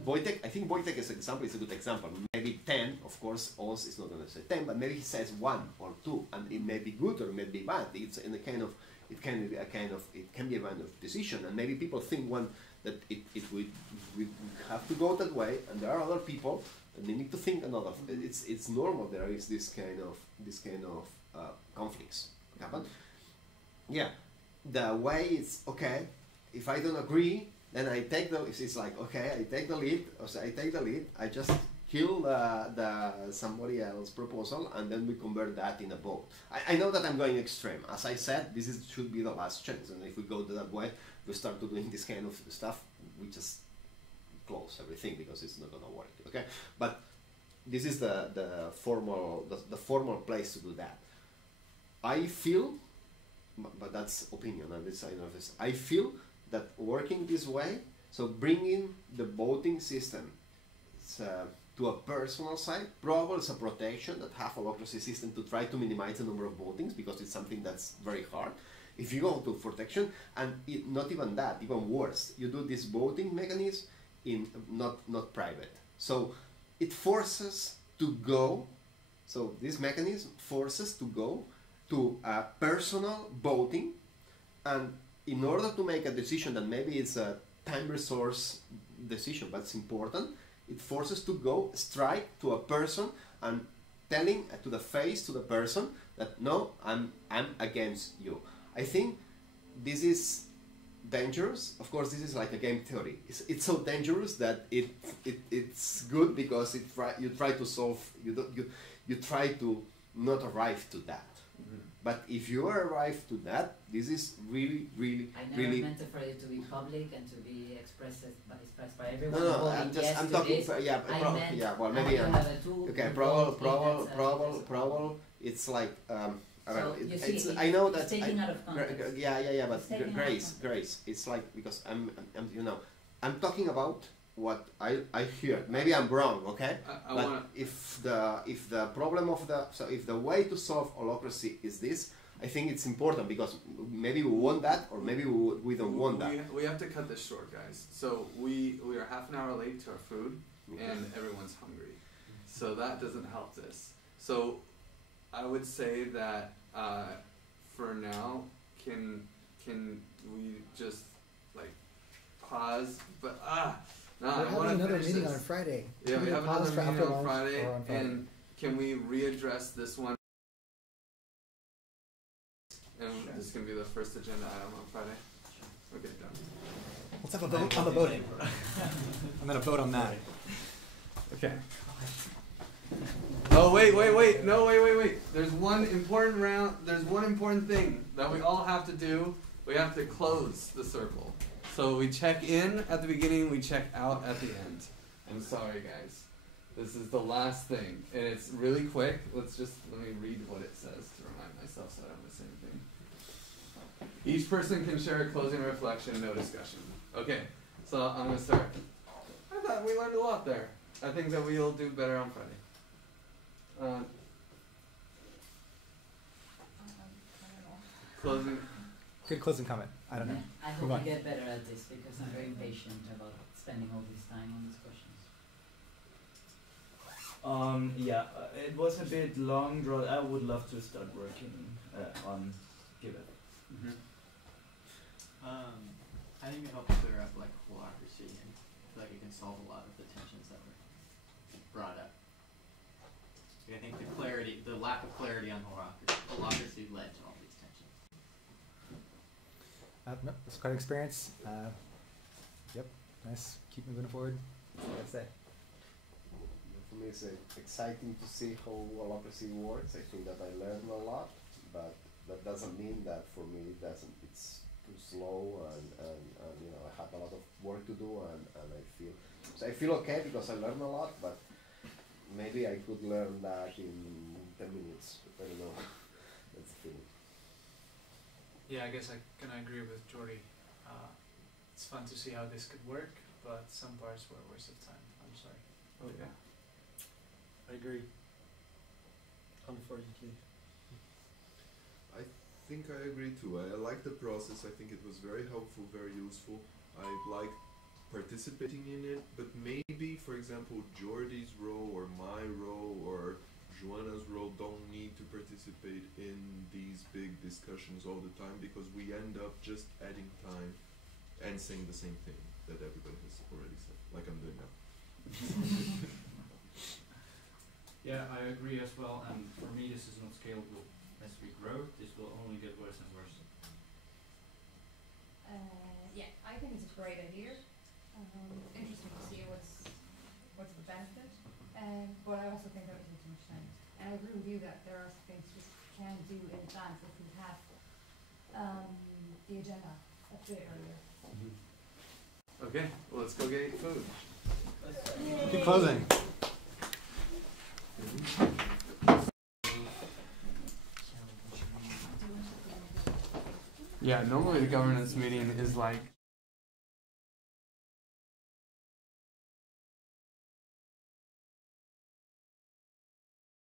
Wojtek. I think Wojtek is a good example. Maybe 10, of course. Oz is not going to say 10, but maybe he says 1 or 2, and it may be good or it may be bad. It's in a kind of. It can be a kind of decision, and maybe people think that we have to go that way, and there are other people and they need to think another. It's normal. There is this kind of conflicts happen. Yeah, the way is okay. If I don't agree, then I take the. It's like okay, I take the lead. I just kill somebody else's proposal, and then we convert that in a vote. I know that I'm going extreme. As I said, this should be the last chance, and if we go to that way, we start to doing this kind of stuff, we just close everything because it's not going to work. Okay, but this is the formal place to do that. I feel, but that's opinion, and this I feel that working this way, so bringing the voting system. To a personal side, probably it's a protection that have a holacracy system to try to minimize the number of votings because it's something that's very hard. If you go to protection, and not even that, even worse, you do this voting mechanism in not private. So it forces to go. So this mechanism forces to go to a personal voting, and in order to make a decision that maybe it's a time resource decision, but it's important. It forces to go straight to a person and telling to the face to the person that no, I'm against you. I think this is dangerous. Of course, this is like a game theory. It's so dangerous that it's good because you try to solve. You try to not arrive to that. But if you arrive to that, this is really, really, I never really. meant it for it to be public and to be expressed by No, everyone. no, voting I'm just, yes I'm to talking, this. yeah, I meant yeah, well, how maybe you I'm, have a tool okay, to vote in, probable, it's like, I don't know, So you it's, see, I know it's that, taken out of context. yeah, but It's taken out of Grace, it's like, because I'm, you know, I'm talking about what I hear, maybe I'm wrong, okay? I But wanna. if the problem of so if the way to solve holacracy is this, I think it's important because maybe we want that or maybe we don't want that. We have to cut this short, guys. So we are half an hour late to our food, and everyone's hungry. So that doesn't help this. So I would say that for now, can we just like pause? But no, We're I having want to another finish meeting this. on Friday. Yeah, we Can have pause another for meeting after on lunch Friday, or on Friday? and can we readdress this one? And this is gonna be the first agenda item on Friday. Okay, done. Let's have a vote on the voting. I'm gonna vote on that. Okay. Oh wait! No, wait! There's one important round. There's one important thing that we all have to do. We have to close the circle. So we check in at the beginning. We check out at the end. I'm sorry, guys. This is the last thing, and it's really quick. Let me read what it says to remind myself so I don't miss anything. Each person can share a closing reflection, no discussion. Okay, so I'm gonna start. I thought we learned a lot there. I think that we'll do better on Friday. Closing. Good closing comment. I don't know. I Move hope on. you get better at this because I'm very impatient about spending all this time on these questions. Yeah, it was a bit long drawn. I would love to start working on Give It. Mm-hmm. I think it helps clear up like holacracy and I feel like it can solve a lot of the tensions that were brought up. I think the lack of clarity on holacracy led to all these tensions. No, it's quite an experience. Yep, nice. Keep moving forward. That's all I gotta say. For me, it's exciting to see how holacracy works. I think that I learned a lot, but that doesn't mean that for me it's too slow and you know I have a lot of work to do and I feel okay because I learned a lot, but maybe I could learn that in 10 minutes. I don't know. That's the feeling. Yeah, I guess I can agree with Jordy. It's fun to see how this could work, but some parts were a waste of time. I'm sorry. Okay. I agree. Unfortunately. I think I agree too. I like the process. I think it was very helpful, very useful. I liked participating in it, but maybe, for example, Jordy's role or my role or Joanna's role don't need to participate in these big discussions all the time because we end up just adding time and saying the same thing that everybody has already said, like I'm doing now. Yeah, I agree as well, and for me this is not scalable. As we grow, this will only get worse and worse. Yeah, I think it's a great idea. It's interesting to see what's the benefit, but I also think that it takes too much time. And I agree with you that there are things we can do in advance if we have the agenda a bit earlier. Okay, well, let's go get food. Keep closing. Yeah, normally the governance meeting is like